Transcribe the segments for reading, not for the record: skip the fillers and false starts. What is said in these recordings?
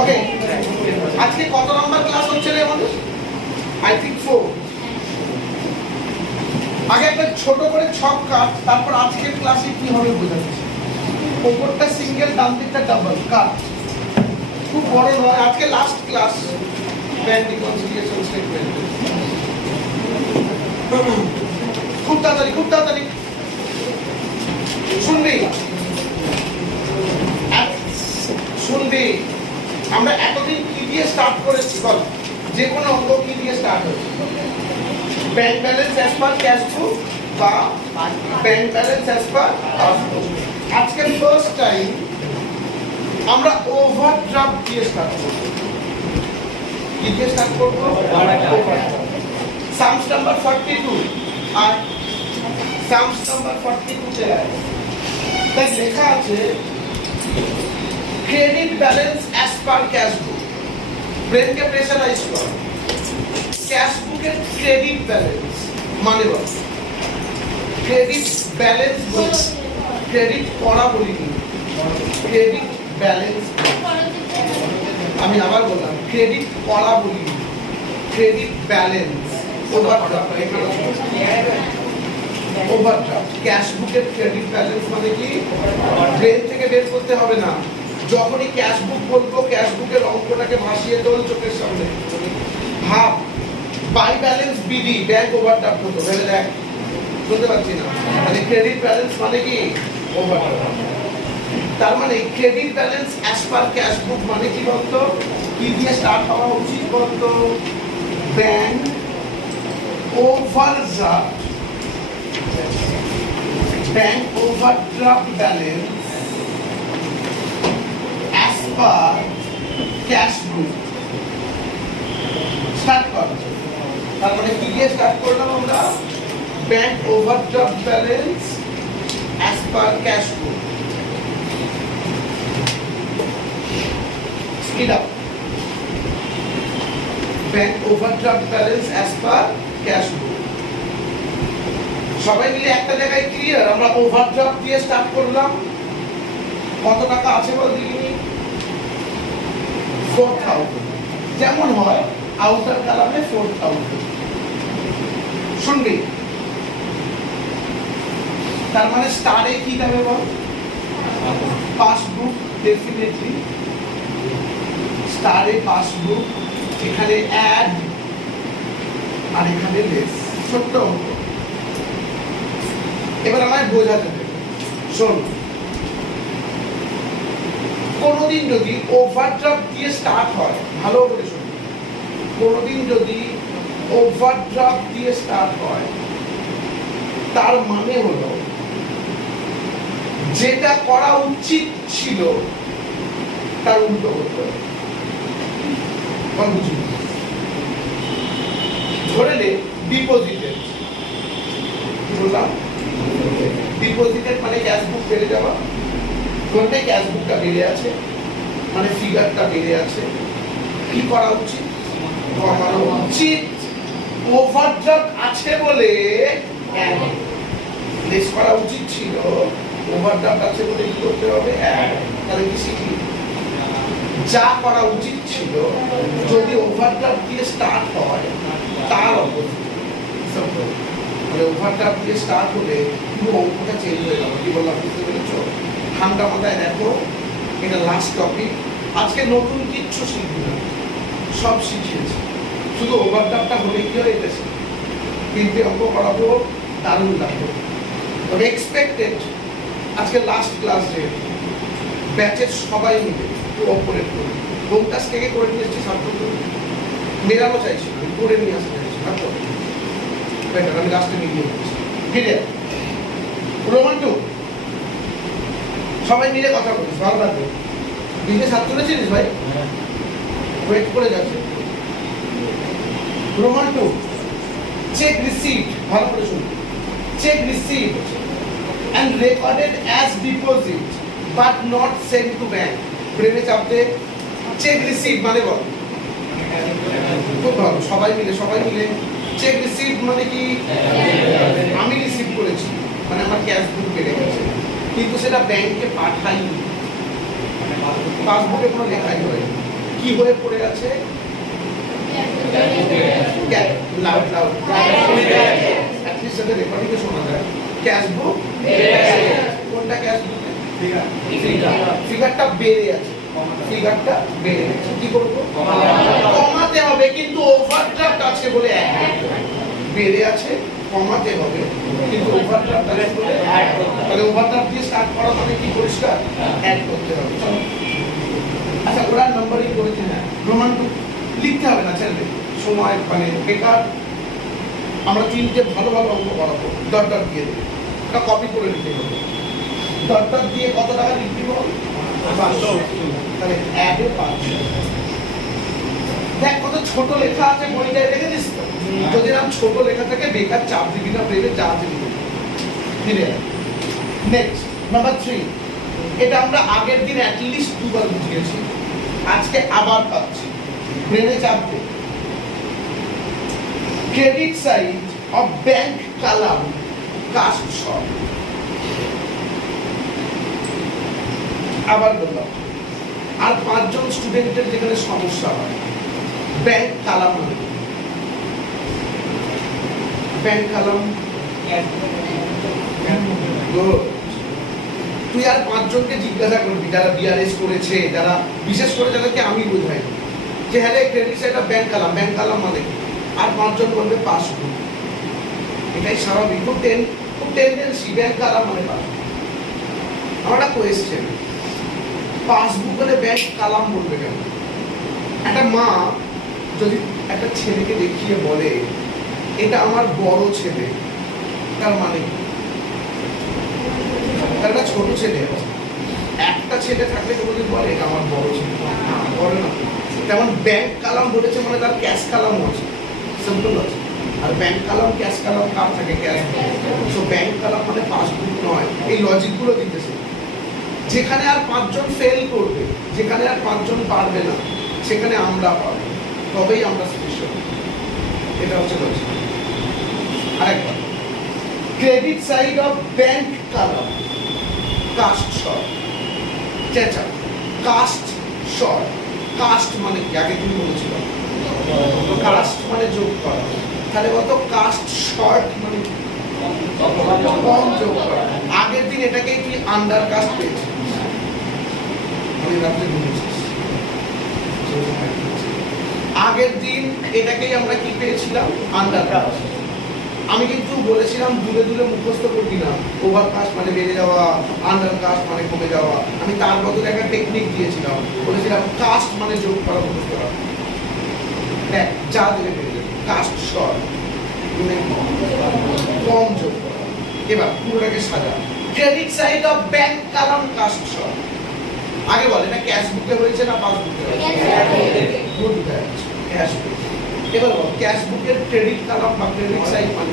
ওকে, আজকে কত number class হচ্ছে রে আমাদের? I think 4। আগে একটা ছোট করে ছক কাট, তারপর আজকের ক্লাসে কি হবে বোঝাচ্ছি। উপরটা সিঙ্গেল, ডান দিকটা ডাবল কাট। খুব বড় নয়, আজকে last class band reconciliation statement. খুব তাড়াতাড়ি শুনবি। আমরা এতদিন কি দিয়ে স্টার্ট করেছি বল? যে কোনো অঙ্ক কি দিয়ে স্টার্ট হয়েছে? Bank balance as per cash book বা bank balance as per passbook. আজকে ফার্স্ট টাইম আমরা ওভারড্রাফট দিয়ে স্টার্ট করব। কি দিয়ে স্টার্ট করব? ওভারড্রাফট। সামস নাম্বার 42 আর সামস নাম্বার 42 তে তাই লেখা আছে credit balance as per cash book. ব্রেনকে প্রেসারাইজ কর। ক্যাশ বুকের ক্রেডিট ব্যালেন্স মানে বল? ক্রেডিট ব্যালেন্স বলি, ক্রেডিট করা বলি কি? Credit balance. আমি আবার বললাম ক্রেডিট করা বলি, ক্রেডিট ব্যালেন্স। ওভারড্রাফট ক্যাশ বুকের ক্রেডিট ব্যালেন্স মানে কি? ব্রেন থেকে বের করতে হবে না। যখনই ক্যাশ বুক বলবো, ক্যাশ বুকের অঙ্কটাকে ভাসিয়ে তোল চোখের সামনে। ভাব by balance BD, bank overdraft হতো। ভেবে দেখ, শুনতে পাচ্ছি না? মানে ক্রেডিট ব্যালেন্স মানে কি? ওভারড্রাফট। তার মানে credit balance as per cash বুক মানে কি বলতো? কি দিয়ে স্টার্ট হওয়া উচিত বলতো? Bank overdraft, bank overdraft balance as per cash বুক স্টার্ট কর। তার মানে কি দিয়ে স্টার্ট করলাম আমরা? Bank overdraft balance as per cash বুক। Speed up. Bank overdraft balance as per cash বুক। সবাই মিলে একটা জায়গায় ক্লিয়ার? আমরা ওভারড্রাফট দিয়ে স্টার্ট করলাম। কত টাকা আছে বল দেখিনি? 4000। যেমন হয় আউটার কালামে 4000। শুনবি? তার মানে স্টারে কি দেবে বল? পাসবুক। ডেফিনেটলি স্টারে পাসবুক। এখানে অ্যাড আর এখানে লেস। ছোট্ট অঙ্ক। এবার আমায় বোঝাতে হবে। শোন, কোনদিন যদি ওভারড্রাফট দিয়ে স্টার্ট হয়, ভালো করে শোন, কোনদিন যদি ওভারড্রাফট দিয়ে স্টার্ট হয়, তার মানে হলো যেটা করা উচিত ছিল তার উল্টো করতে হবে। ধরে নে ডিপোজিটেড, বললাম ডিপোজিটেড মানে ক্যাশ বুক বেড়ে যাওয়া। ধরতে ক্যাশ বুকটা বেড়ে আছে মানে ফিগারটা বেড়ে আছে। কি করা উচিত? কমানো উচিত। ওভারড্রাফট আছে বলে লেস করা উচিত ছিল। ওভারড্রাফট আছে বলে কি করতে হবে? তাহলে কি শিখলি? যা করা উচিত ছিল যদি ওভারড্রাফট দিয়ে স্টার্ট হয় তার অপোজিট। মানে ওভারড্রাফট দিয়ে স্টার্ট হলে পুরো অঙ্কটা চেঞ্জ হয়ে গেল। কি বললাম বুঝতে পেরেছো? ঠান্ডা মাথায় দেখো, এটা লাস্ট টপিক। আজকে নতুন কিচ্ছু শিখবি না, সব শিখিয়েছি। শুধু ওভারড্রাফটটা হলে কি হয় এটা শিখি। তিনটে অঙ্ক করাবো, দারুণ লাগবে। তবে এক্সপেক্টেড আজকে লাস্ট ক্লাস ডেট, ব্যাচের সবাই মিলে কোঅপারেট করি। কোন কাজ থেকে করে নিয়ে এসেছি ছাত্রদের মেরানো চাইছি, করে নিয়ে আসতে চাইছি। বেটার আমি লাস্টে মিলিয়ে দিচ্ছি। ক্লিয়ার? রোমান 2 সবাই মিলে কথা বলিস, ভালো লাগবে। নিজে ছাত্র ছিলিস ভাই? ওয়েট করে যাচ্ছে। রোমান 2 চেক রিসিভড, ভালো করে শুনুন। Cheque received and recorded as deposit but not sent to bank। ব্রেনে চাপতে চেক রিসিভ মানে বল? খুব ভালো, সবাই মিলে চেক রিসিভ মানে কি? আমি রিসিভ করেছি মানে আমার ক্যাশ বুক বেড়ে গেছে, কিন্তু সেটা ব্যাংকে পাঠাইনি, পাসবুকে কোনো লেখাই হয়নি। কি হয়ে পড়ে আছে? লাউড লাউড অ্যাটলিস্ট যাতে রেকর্ডিংয়ে শোনা যায়। ক্যাশ বুক কোনটা ক্যাশ বুকে? ফিগারটা বেড়ে আছে, ফিগারটা বেড়ে আছে, কি করবো? কমাতে হবে, কিন্তু ওভারড্রাফট আছে বলে বেড়ে আছে, কমাতে হবে কিন্তু ওভারড্রাফট আছে বলে তাহলে ওভারড্রাফট দিয়ে স্টার্ট করা মানে কি পরিষ্কার অ্যাড করতে হবে। আচ্ছা ওরা নাম্বারিং করেছে, হ্যাঁ রোমান লিখতে হবে না ছেলে, সময় মানে বেকার। আমরা তিনটে ভালো ভালো অঙ্ক করাবো, ডট ডট দিয়ে দেবো, ওটা কপি করে নিতে হবে। ডট ডট দিয়ে কত টাকা লিখতে বল? 500। তাহলে অ্যাডে 500। দেখ কত ছোট লেখা আছে বইটায়, দেখেছিস তো? যদি নাম ছোট লেখা থাকে বেকার চাপ দিবি না, ব্রেনে চাপ দিবি না। ফিরে নেক্সট নাম্বার 3, এটা আমরা আগের দিন অ্যাটলিস্ট দুবার বুঝিয়েছি, আজকে আবার পাচ্ছি, ব্রেনে চাপ দে। Credit side of bank column cast short. আবার বললাম, আর 5 জন স্টুডেন্টের যেখানে সমস্যা হয়, ব্যাংক কালাম মানে ব্যাংক কালাম তুই আর 5 জনকে জিজ্ঞাসা করবি যারা বিআরএস করেছে, যারা বিশেষ করে যাদেরকে আমি বোঝাই যে হ্যাঁ ক্রেডিট সাইড অফ ব্যাংক কালাম মানে, আর 5 জন বলবে পাসবুক। এটাই স্বাভাবিক, খুব টেন্ডেন্সি, ব্যাংক কালাম মানে পাসবুক। আমার একটা কোয়েশ্চেন, পাসবুক হলে ব্যাংক কালাম বলবে কেন? একটা মা যদি একটা ছেলেকে দেখিয়ে বলে এটা আমার বড় ছেলে, তার মানে তার একটা ছোট ছেলে আছে, একটা ছেলে থাকলে কোনোদিন বলে এটা আমার বড় ছেলে, বলে না। তেমন ব্যাংক কালাম বলেছে মানে তার ক্যাশ কালাম আছে, সিম্পল আছে। আর ব্যাংক কালাম ক্যাশ কালাম কার থাকে? ক্যাশ। সো ব্যাংক কালাম মানে পাসবুক নয়। এই লজিকগুলো দিতেছে। যেখানে আর 5 জন ফেল করবে, যেখানে আর 5 জন পারবে না, সেখানে আমরা পারবো, তবেই আমরা স্পেশাল। এটা হচ্ছে লজিক। আরেকবার, credit side of bank column cast short. চেঁচা, কাস্ট শর্ট। কাস্ট মানে কি? আগে তুমি বলেছিলাম কাস্ট মানে যোগ করা, তাহলে বলতো কাস্ট শর্ট মানে কম যোগ করা। আগের দিন এটাকেই তুই আন্ডার কাস্ট পেয়েছিস, আমি রাত্রে বলেছিস। আগের দিন এটাকেই আমরা কি পেয়েছিলাম? Under cast. আমি কিন্তু বলেছিলাম দূরে দূরে মুখস্থ করবি না, ওভার কাস্ট মানে বেড়ে যাওয়া, আন্ডার কাস্ট মানে কমে যাওয়া। আমি তার বদলে একটা টেকনিক দিয়েছিলাম, বলেছিলাম কাস্ট মানে যোগ করা, মুখস্থ করা। দেখ যা দেবে বেড়ে যাবে, কাস্ট শর্ট মানে কম যোগ করা। এবার পুরোটাকে সাজা। Credit side of bank column cast short. আগে বল এটা ক্যাশ বুকে হয়েছে না পাসবুকে হয়েছে? Good that cash book. এবার বল ক্যাশ বুকের ক্রেডিট কালাম বা ক্রেডিট সাইড মানে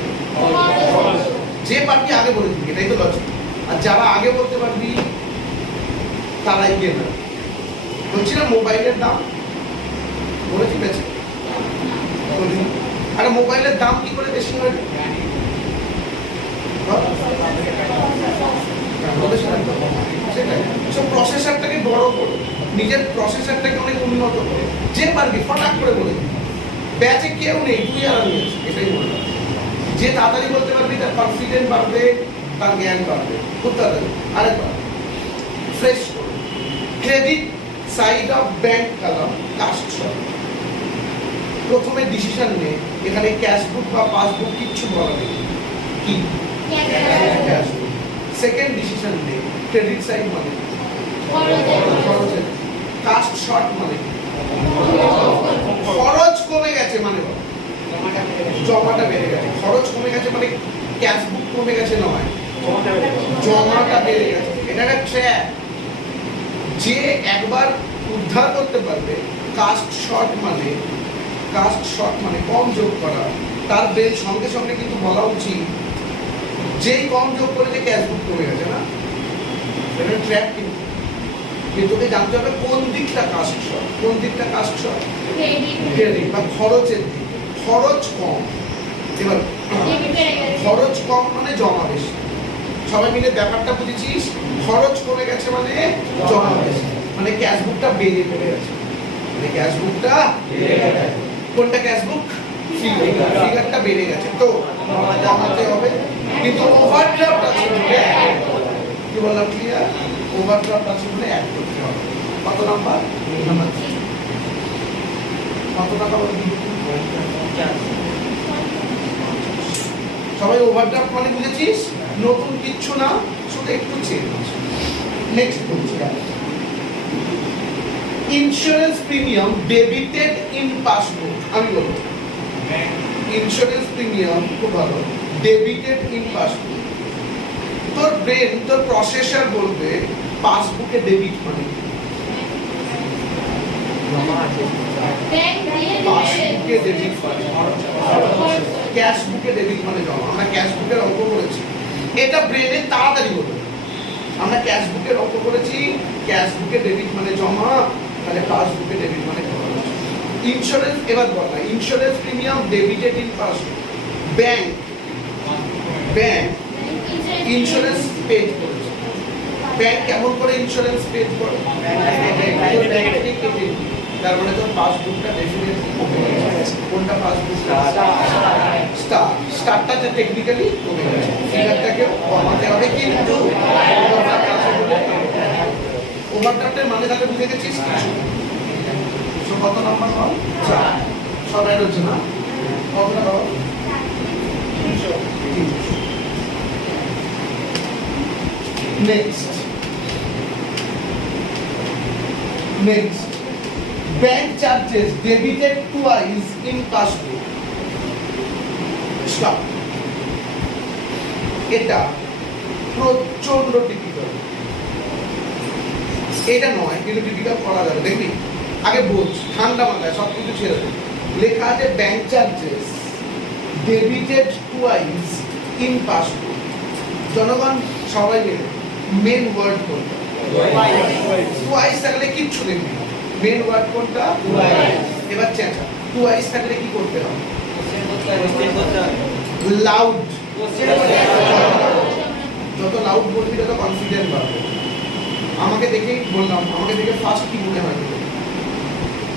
যে পার্টি আগে বলে দিবি, এটাই তো লজিক। আর যারা আগে বলতে পারবি তারাই গেম। বলছি না মোবাইলের দাম বলেছি বেশি, আর মোবাইলের দাম কি করে বেশি হয়? প্রসেসরটাকে বড় করো, নিজের প্রসেসরটাকে অনেক উন্নত করো। যে পারবি ফটাক করে বলে দিবি। ব্যাচে কেউ নেই, তুই আর আমি আছি, এটাই বললাম। যে তাড়াতাড়ি বলতে পারবি তার কনফিডেন্স বাড়বে, তার জ্ঞান বাড়বে খুব তাড়াতাড়ি। আরেকবার ফ্রেশ করো। Credit side of bank column cast short. প্রথমে ডিসিশন নে, এখানে ক্যাশ বুক বা পাসবুক কিচ্ছু বলা নেই, কি ক্যাশ বুক। সেকেন্ড ডিসিশন নে, ক্রেডিট সাইড মানে খরচের, কাস্ট শর্ট মানে খরচ কমে গেছে মানে জমাটা বেড়ে গেছে। খরচ কমে গেছে মানে ক্যাশ বুক কমে গেছে নয়, জমাটা বেড়ে গেছে। এটা একটা ট্র্যাপ। যে একবার উদ্ধার করতে পারবে কাস্ট শর্ট মানে কম যোগ করা, তার ব্রেন সঙ্গে সঙ্গে কিন্তু বলা উচিত যেই কম যোগ করেছে ক্যাশ বুক কমে গেছে না। এটা ট্র্যাপ। কিন্তু তোকে জানতে হবে কোন দিকটা কাস্ট শর্ট, কোন দিকটা কাস্ট শর্ট, ক্রেডিট বা খরচের দিক। খরচ কম। এবার খরচ কম মানে জমা বেশি। সবাই মিলে ব্যাপারটা বুঝেছিস? খরচ কমে গেছে মানে জমা বেশি, মানে ক্যাশ বুকটা বেড়ে গেছে। ক্যাশ বুকটা কোনটা ক্যাশ বুক? ফিগারটা বেড়ে গেছে তো কমাতে হবে, কিন্তু ওভারড্রাফট আছে বলে কি বললাম ক্লিয়ার? ওভারড্রাফট আছে বলে অ্যাড করতে হবে। কত নাম্বার? কত টাকা বলবি? সবাই ওভারড্রাফট মানে বুঝেছিস? নতুন কিচ্ছু না, শুধু একটু চেঞ্জ। নেক্সট বলছি, insurance premium debited in passbook. আমি বলবো ইন্স্যুরেন্স প্রিমিয়াম খুব ভালো, ডেবিটেড ইন পাসবুক। তোর ব্রেন, তোর প্রসেসর বলবে পাসবুকে ডেবিট মানে পাসবুকে ডেবিট মানে ক্যাশ বুকে ডেবিট মানে জমা। আমরা ক্যাশ বুকের অঙ্ক করেছি, এটা ব্রেনে তাড়াতাড়ি হলো। আমরা ক্যাশ বুকের অঙ্ক করেছি, ক্যাশ বুকে ডেবিট মানে জমা, তাহলে পাসবুকে ডেবিট মানে জমা। ইন্স্যুরেন্স এবার বল না, insurance premium debited in passbook. Bank insurance paid করেছে। ব্যাংক কেমন করে ইন্স্যুরেন্স পেড করে? তার মানে তো পাসবুকটা ডেফিনেটলি কমে গেছে। কোনটা পাসবুক? স্টারটা টেকনিক্যালি কমে গেছে, ফিগারটাকে কমাতে হবে, কিন্তু ওভারড্রাফটের মানে তাহলে বুঝে গেছিস কিছু? কত নাম্বার হল? সবাই হচ্ছে না কতটা হল? Next bank charges debited twice in passbook. Stop. এটা প্রচন্ড টিপিক্যাল। এটা নয় কিন্তু টিপিক্যাল করা যাবে, দেখবি? আগে বোঝ, ঠান্ডা মাথায় সব কিছু ছেড়ে দে। লেখা আছে bank charges debited twice in passbook. জনগণ সবাই মিলে মেন ওয়ার্ড কোনটা? টুয়াইস থাকলে কিচ্ছু দেখবি না। মেন ওয়ার্ড কোনটা? এবার চেঁচা। টুয়াইস থাকলে কি করতে হবে? লাউড। যত লাউড বলবি তত কনফিডেন্ট বাড়বে। আমাকে দেখেই বললাম, আমাকে দেখে ফার্স্ট কি মনে হয়?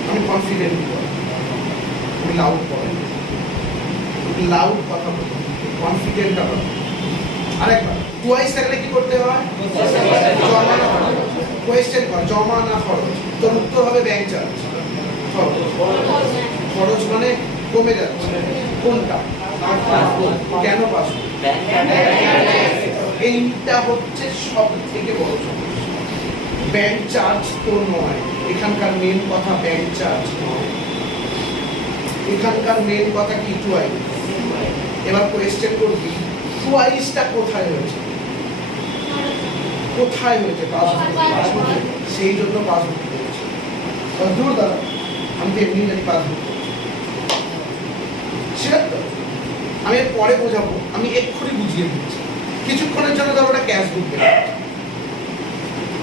আমি কনফিডেন্ট, আমি লাউড বল, লাউড কথা বলবো, কনফিডেন্ট হবে। আরেকবার, টুয়াইস থাকলে কি করতে হয়? জমা না খরচ। কোয়েশ্চেন কর, জমা না খরচ। তোর উত্তর হবে ব্যাংক চার্জ। খরচ মানে কমে যাচ্ছে। কোনটা? কেন পাসবুক? এইটা হচ্ছে সব থেকে বড় সমস্যা। ব্যাংক চার্জ তো নয়, এখানকার মেন কথা ব্যাংক চার্জ নয়, এখানকার মেন কথা কি? টুয়াইস। এবার কোয়েশ্চেন করবি টুয়াইসটা কোথায় হয়েছে? কোথায় হয়েছে? পাসবুক। সেই জন্য পাসবুক করেছে। দূর দাঁড়া, আমি তো এমনি জানি পাসবুক। আমি এর পরে বোঝাবো, আমি এক্ষুনি বুঝিয়ে দিচ্ছি। কিছুক্ষণের জন্য ধর ওটা ক্যাশ বুক লেখা আছে,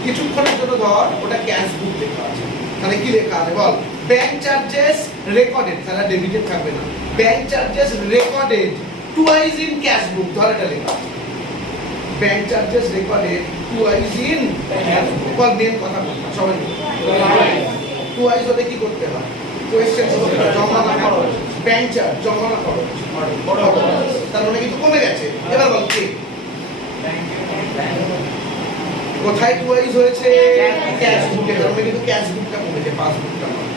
কিছুক্ষণের জন্য ধর ওটা ক্যাশ বুক লেখা আছে। তাহলে কি লেখা আছে বল? ব্যাংক চার্জেস রেকর্ডেড, তাহলে ডেবিটেড থাকবে না। Bank charges recorded twice in cash book, ধর এটা লেখা আছে। Bank charges recorded twice in cash book. বল মেন কথা বল সবাই। টুয়াইস হলে কি করতে হয়? কোয়েশ্চেন জমা না খরচ, ব্যাংক চার্জ জমা না খরচ, তার মানে কিন্তু কমে গেছে। এবার বল কি কোথায় টুয়াইস হয়েছে? ক্যাশ বুকে। তার মানে কিন্তু ক্যাশ বুকটা কমেছে, পাসবুকটা নয়।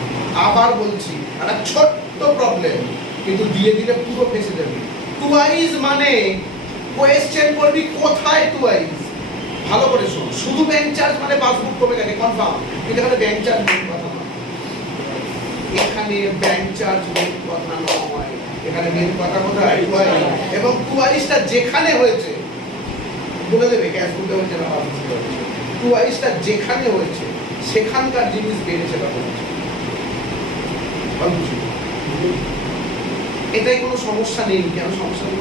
আবার বলছি, একটা ছোট্ট প্রবলেম, কিন্তু দিয়ে দিলে পুরো ফেসে যাবে। টুয়াইস মানে কোয়েশ্চেন করবি কোথায় টুয়াইস। ভালো করে শোন, শুধু ব্যাংক চার্জ মানে পাসবুক কমে গেছে কনফার্ম, কিন্তু এখানে ব্যাংক চার্জ মেন কথা নয়। এখানে ব্যাংক চার্জ মেন কথা নয়, এখানে মেন কথা কোথায়? টুয়াইস। এবং টুয়াইসটা যেখানে হয়েছে বলে দেবে ক্যাশ বুকে হয়েছে না পাসবুকে হয়েছে। টুয়াইসটা যেখানে হয়েছে সেখানকার জিনিস বেড়েছে না কমেছে। এটাই কোনো সমস্যা নেই। কেন সমস্যা নেই?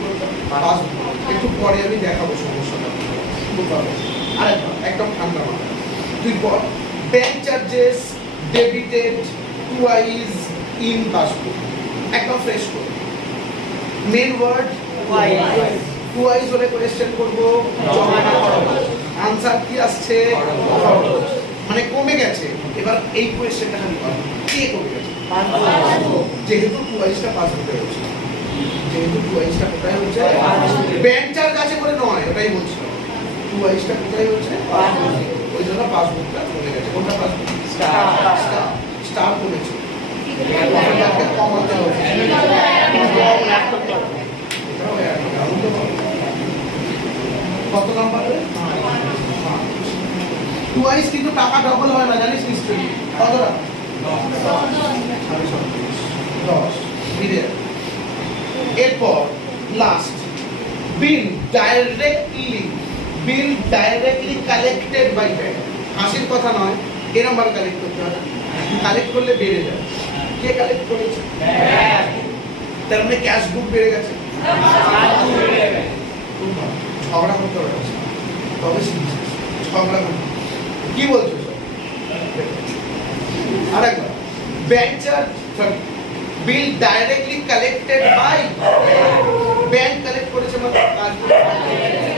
পাসবুক একটু পরে আমি দেখাবো সমস্যাটা। আরেকবার একদম ঠান্ডা মাথা তুই বল, bank charges debited twice in passbook. একদম ফ্রেশ করে মেন ওয়ার্ড টুয়াইস হলে কোয়েশ্চেন করব জমা না খরচ। আনসার কি আসছে? খরচ। মানে কমে গেছে। এবার এই কোয়েশ্চেনটা খালি পাবো কে করে গেছে যেহেতু টুয়াইসটা পাস হতে হচ্ছে যেহেতু টুয়াইসটা কোথায় হচ্ছে বেঞ্চার কাছে করে নয় ওটাই বলছিলাম টুয়াইসটা কোথায় হচ্ছে ওই জন্য পাসবুকটা চলে গেছে কোনটা পাসবুক স্টার করেছে কমাতে হবে কত নাম্বার টুয়াইস কিন্তু টাকা ডবল হয় না জানিস নিশ্চয়ই কতটা 10 এরপর last bill directly collected by bank হাসির কথা নয় এরকম ভাবে কালেক্ট করতে হবে কালেক্ট করলে বেড়ে যায় কে কালেক্ট করেছে তার মানে ক্যাশ বুক বেড়ে গেছে ঝগড়া করতে হবে তবে ঝগড়া করতে কি বলছো আরেকবার বেঞ্চার bill directly collected by bank collect করেছে মানে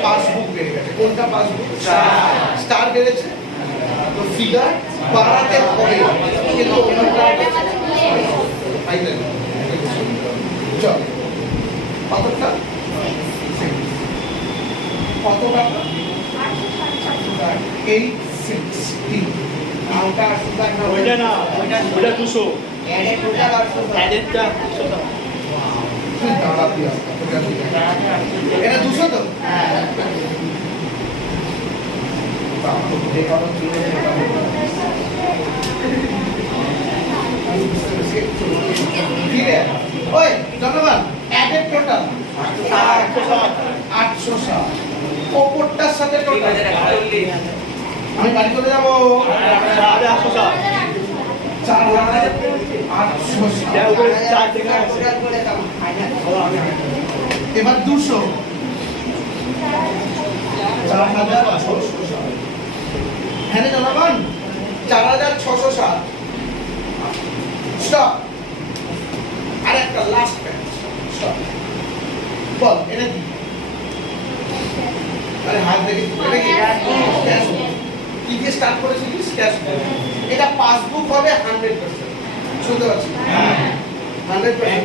পাসবুক বেড়ে গেছে কোনটা পাসবুক স্টার বেড়েছে তো ফিগার বাড়াতে হবে কিন্তু চল কতটা কত টাকা 860 আউটা 800 না ওইটা না ওইটা 200 এডেড ওটা 800 এডেডটা 200 টাকা দাঁড়া দিয়া এটা 200 তো হ্যাঁ বাবা দেখো তো কি হয়ে ওই জনগণ এডেড টোটাল 860 ওপরটার সাথে টোটাল আমি বাড়ি চলে যাব 860 এবার 200 হ্যাঁ জনগণ 4660 স্টপ আর একটা লাস্ট পেজ স্টপ বল এটা কি আরে হাত দেখি এটা কি ক্যাশ কি দিয়ে স্টার্ট করেছিলিস ক্যাশ এটা পাসবুক হবে 100% শুনতে পাচ্ছি হ্যাঁ 100%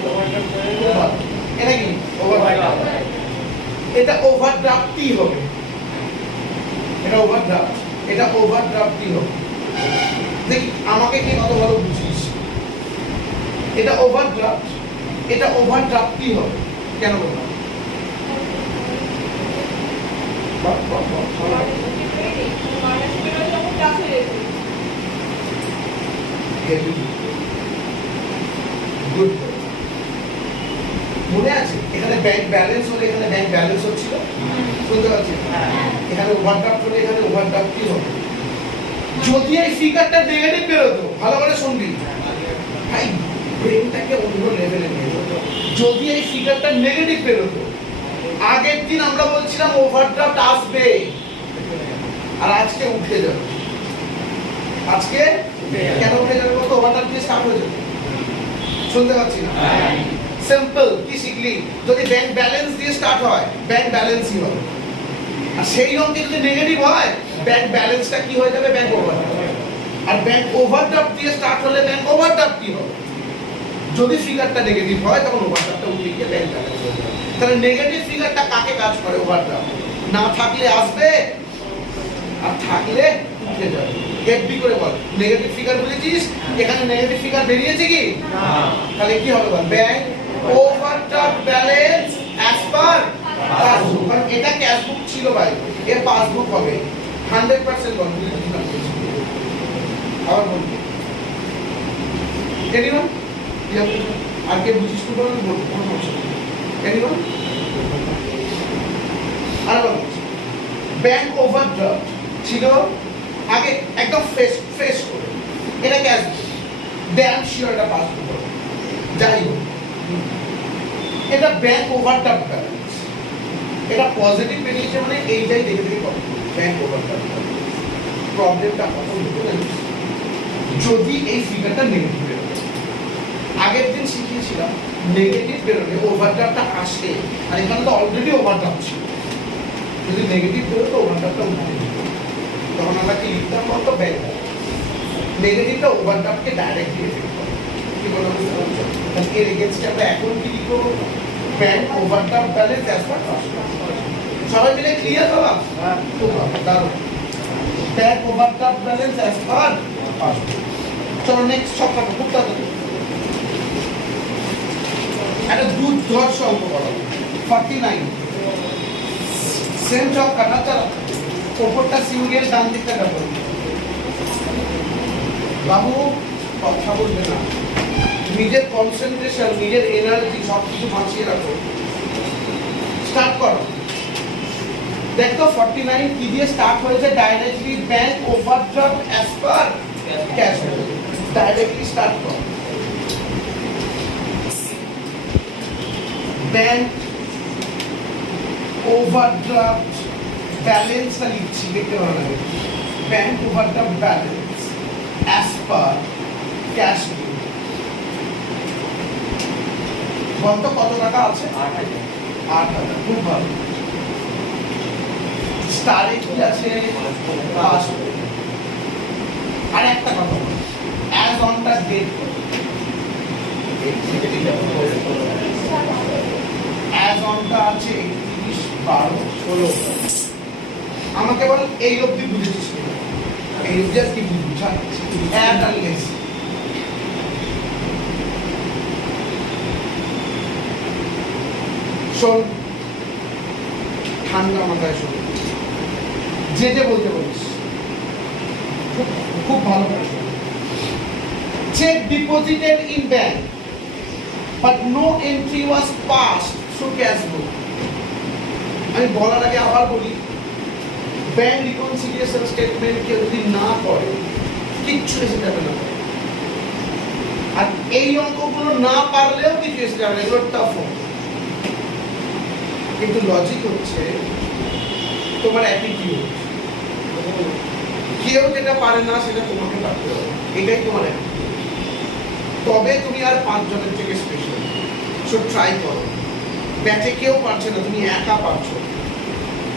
এটা কি ওভারড্রাফট এটা ওভারড্রাফটই হবে এটা ওভারড্রাফটই হবে দেখি আমাকে কি কত ভালো বুঝিস এটা ওভারড্রাফটই হবে কেন বললাম গুড মনে আছে এখানে ব্যাংক ব্যালেন্স হলে এখানে ব্যাংক ব্যালেন্স হচ্ছিল শুনতে পাচ্ছি এখানে ওভারড্রাফট হলে এখানে ওভারড্রাফটই হবে যদি এই ফিগারটা নেগেটিভ বেরোতো ভালো করে শুনবি ভাই ব্রেনটাকে অন্য লেভেলে নিয়ে যেত যদি এই ফিগারটা নেগেটিভ বেরোতো আগের দিন আমরা বলছিলাম ওভারড্রাফট আসবে আর আজকে উঠে যাবে আজকে কেন উঠে যাবে বলতো ওভারড্রাফট দিয়ে স্টার্ট হয়ে যাবে শুনতে পাচ্ছি না সিম্পল কি শিখলি যদি ব্যাংক ব্যালেন্স দিয়ে স্টার্ট হয় ব্যাংক ব্যালেন্সই হবে আর সেই অঙ্কে যদি নেগেটিভ হয় ব্যাংক ব্যালেন্সটা কি হয়ে যাবে ব্যাংক ওভারড্রাফট আর ব্যাংক ওভারড্রাফট দিয়ে স্টার্ট হলে ব্যাংক ওভারড্রাফটই হবে যদি ফিগারটা নেগেটিভ হয় তখন ওভারড্রাফটটা উঠে গিয়ে ব্যাংক ব্যালেন্স হয়ে যাবে তাহলে নেগেটিভ ফিগারটা কাকে কাজ করে ওভারড্রাফট না থাকলে আসবে আর থাকলে উঠে যাবে এফবি করে বল নেগেটিভ ফিগার বুঝেছিস এখানে নেগেটিভ ফিগার বেরিয়েছে কি না তাহলে কি হবে বল bank overdraft balance as per passbook কারণ এটা ক্যাশ বুক ছিল ভাই এর পাসবুক হবে 100% বল আবার বল এনিওয়ান আর কে বুঝিস তো বল কোনো সমস্যা নেই এনিওয়ান আর বল ব্যাংক ওভারড্রাফট ছিল আগে একদম ফ্রেশ করে এটা ক্যাশ ড্যাম শিওর এটা পাসবুক হবে যাই হোক এটা ব্যাংক ওভারড্রাফট ব্যালেন্স এটা পজিটিভ বেরিয়েছে মানে এইটাই দেখে দেখে পাবো ব্যাংক ওভারড্রাফট প্রবলেমটা কত হতে জানিস যদি এই ফিগারটা নেগেটিভ বেরোবে আগের দিন শিখিয়েছিলাম নেগেটিভ বেরোলে ওভারড্রাফটটা আসে আর এখানে তো অলরেডি ওভারড্রাফট ছিল যদি নেগেটিভ বেরোতো ওভারড্রাফটটা উঠে তখন আমরা কি লিখতাম বলতো ব্যাংক নেগেটিভটা ওভারড্রাফটকে ডাইরেক্টলি এফেক্ট করে। কি বলা বুঝতে পারছো? তাহলে এর এগেইনস্টে আমরা এখন কি লিখবো? Bank overdraft balance as per cast. সবাই মিলে ক্লিয়ার বাবা? খুব ভালো, দারুণ। Bank overdraft balance as per cast. চলো নেক্সট ছকটা খুব তাড়াতাড়ি। একটা দুর্ধর্ষ অঙ্ক করা 49 সেম ছকটা না, চলো ওপরটা সিঙ্গেল, ডান দিকটা ডাবল। বাবু কথা বলবে না, নিজের কনসেন্ট্রেশন, নিজের এনার্জি সব কিছু বাঁচিয়ে রাখো। স্টার্ট করো। দেখো 49 কি দিয়ে স্টার্ট হয়েছে? Directly bank overdraft as per cash. Directly start করো। ব্যাংক ওভারড্রাফট ব্যালেন্সটা লিখছি, দেখতে ভালো লাগে। Bank overdraft balance as per cash. বলতো কত টাকা আছে? 8,000। খুব ভালো। স্টারে কি আছে? 500। আর একটা কথা, অ্যাজ অনটা ডেট অ্যাজ অনটা আছে 31/12/16। আমাকে বল এই অবধি বুঝেছিস কিনা? এই অবধি আর কি বুঝবি? অ্যাড আর লেস। শোন, ঠান্ডা মাথায় শোন, যে বলতে বলিস খুব ভালো করে শোন। Cheque deposited in bank but no entry was passed through cash book. আমি বলার আগে আবার বলি, ব্যাংক রিকনসিলিয়েশন স্টেটমেন্ট কেউ যদি না করে কিচ্ছু এসে যাবে না। আর এই অঙ্কগুলো না পারলেও কিছু এসে যাবে না, এগুলো টাফ অঙ্ক। কিন্তু লজিক হচ্ছে তোমার অ্যাটিটিউড। কেউ যেটা পারে না সেটা তোমাকে পারতে হবে, এটাই তোমার অ্যাটিটিউড। তবে তুমি আর 5 জনের থেকে স্পেশাল। সো ট্রাই করো। ব্যাচে কেউ পারছে না, তুমি একা পারছো,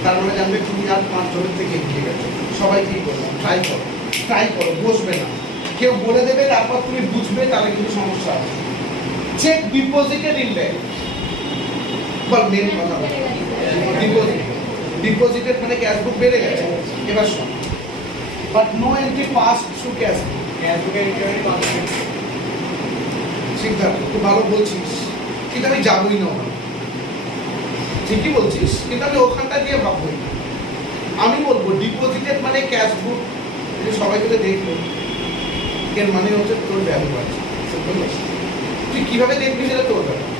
তার মানে জানবে তুমি আর 5 জনের থেকে এগিয়ে গেছো। সবাইকেই বললাম ট্রাই করো, ট্রাই করো, বসবে না। কেউ বলে দেবে তারপর তুমি বুঝবে, তাহলে কিন্তু সমস্যা আছে। Cheque deposited in bank. বল মেন কথা, ডিপোজিটেড মানে ক্যাশ বুক বেড়ে গেছে। এবার শোন, but no entry passed through cash book. Cash বুকের এন্ট্রি পাস সিদ্ধার্থ তুই ভালো বলছিস, কিন্তু আমি যাবই না ওখানে। ঠিকই বলছিস, কিন্তু আমি ওখানটা দিয়ে ভাববই না। আমি বলবো ডিপোজিটেড মানে ক্যাশ বুক। সবাই তোকে দেখলো, এর মানে হচ্ছে তোর ভ্যালু আছে। তুই কিভাবে দেখবি সেটা তোর ব্যাপার।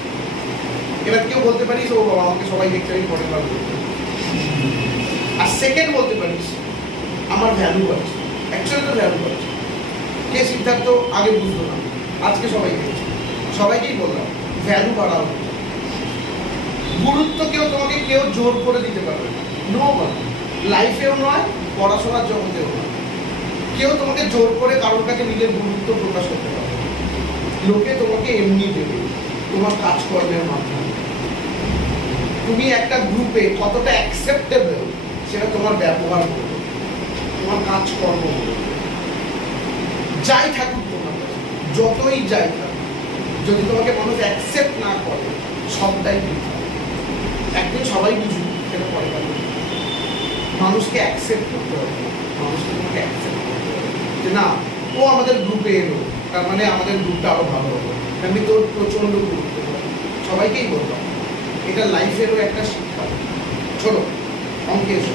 এবার কেউ বলতে পারিস ও বাবা আমাকে সবাই দেখতে, আমি পরে পারবো। আর সেকেন্ড বলতে পারিস আমার ভ্যালু আছে। অ্যাকচুয়ালি তো ভ্যালু আছে। কে সিদ্ধার্থ আগে বুঝতো না, আজকে সবাই দেখছে। সবাইকেই বললাম ভ্যালু বাড়াও। গুরুত্ব তোমাকে কেউ জোর করে দিতে পারবে না। নো ওয়ান, লাইফেও নয়, পড়াশোনার জগতেও নয়। কেউ তোমাকে জোর করে কারোর কাছে নিজের গুরুত্ব প্রকাশ করতে পারবে। লোকে তোমাকে এমনি দেবে তোমার কাজকর্মের মাধ্যমে। তুমি একটা গ্রুপে কতটা অ্যাকসেপ্টেবল সেটা তোমার ব্যবহার করবে, তোমার কাজকর্ম করবে। যাই থাকুক তোমার কাছে, যতই যাই থাকুক, যদি তোমাকে মানুষ অ্যাকসেপ্ট না করে সবটাই বৃথা। একদিন সবাই বুঝুক, সেটা পরে পারবে। মানুষকে অ্যাকসেপ্ট করতে হবে, মানুষকে তোমাকে অ্যাকসেপ্ট করতে হবে যে না ও আমাদের গ্রুপে এলো, তার মানে আমাদের গ্রুপটা আরো ভালো হবে। আমি তোর প্রচন্ড গুরুত্ব পাই, সবাইকেই বললাম। এটা লাইফেরও একটা শিক্ষা। চলো অঙ্কে এসো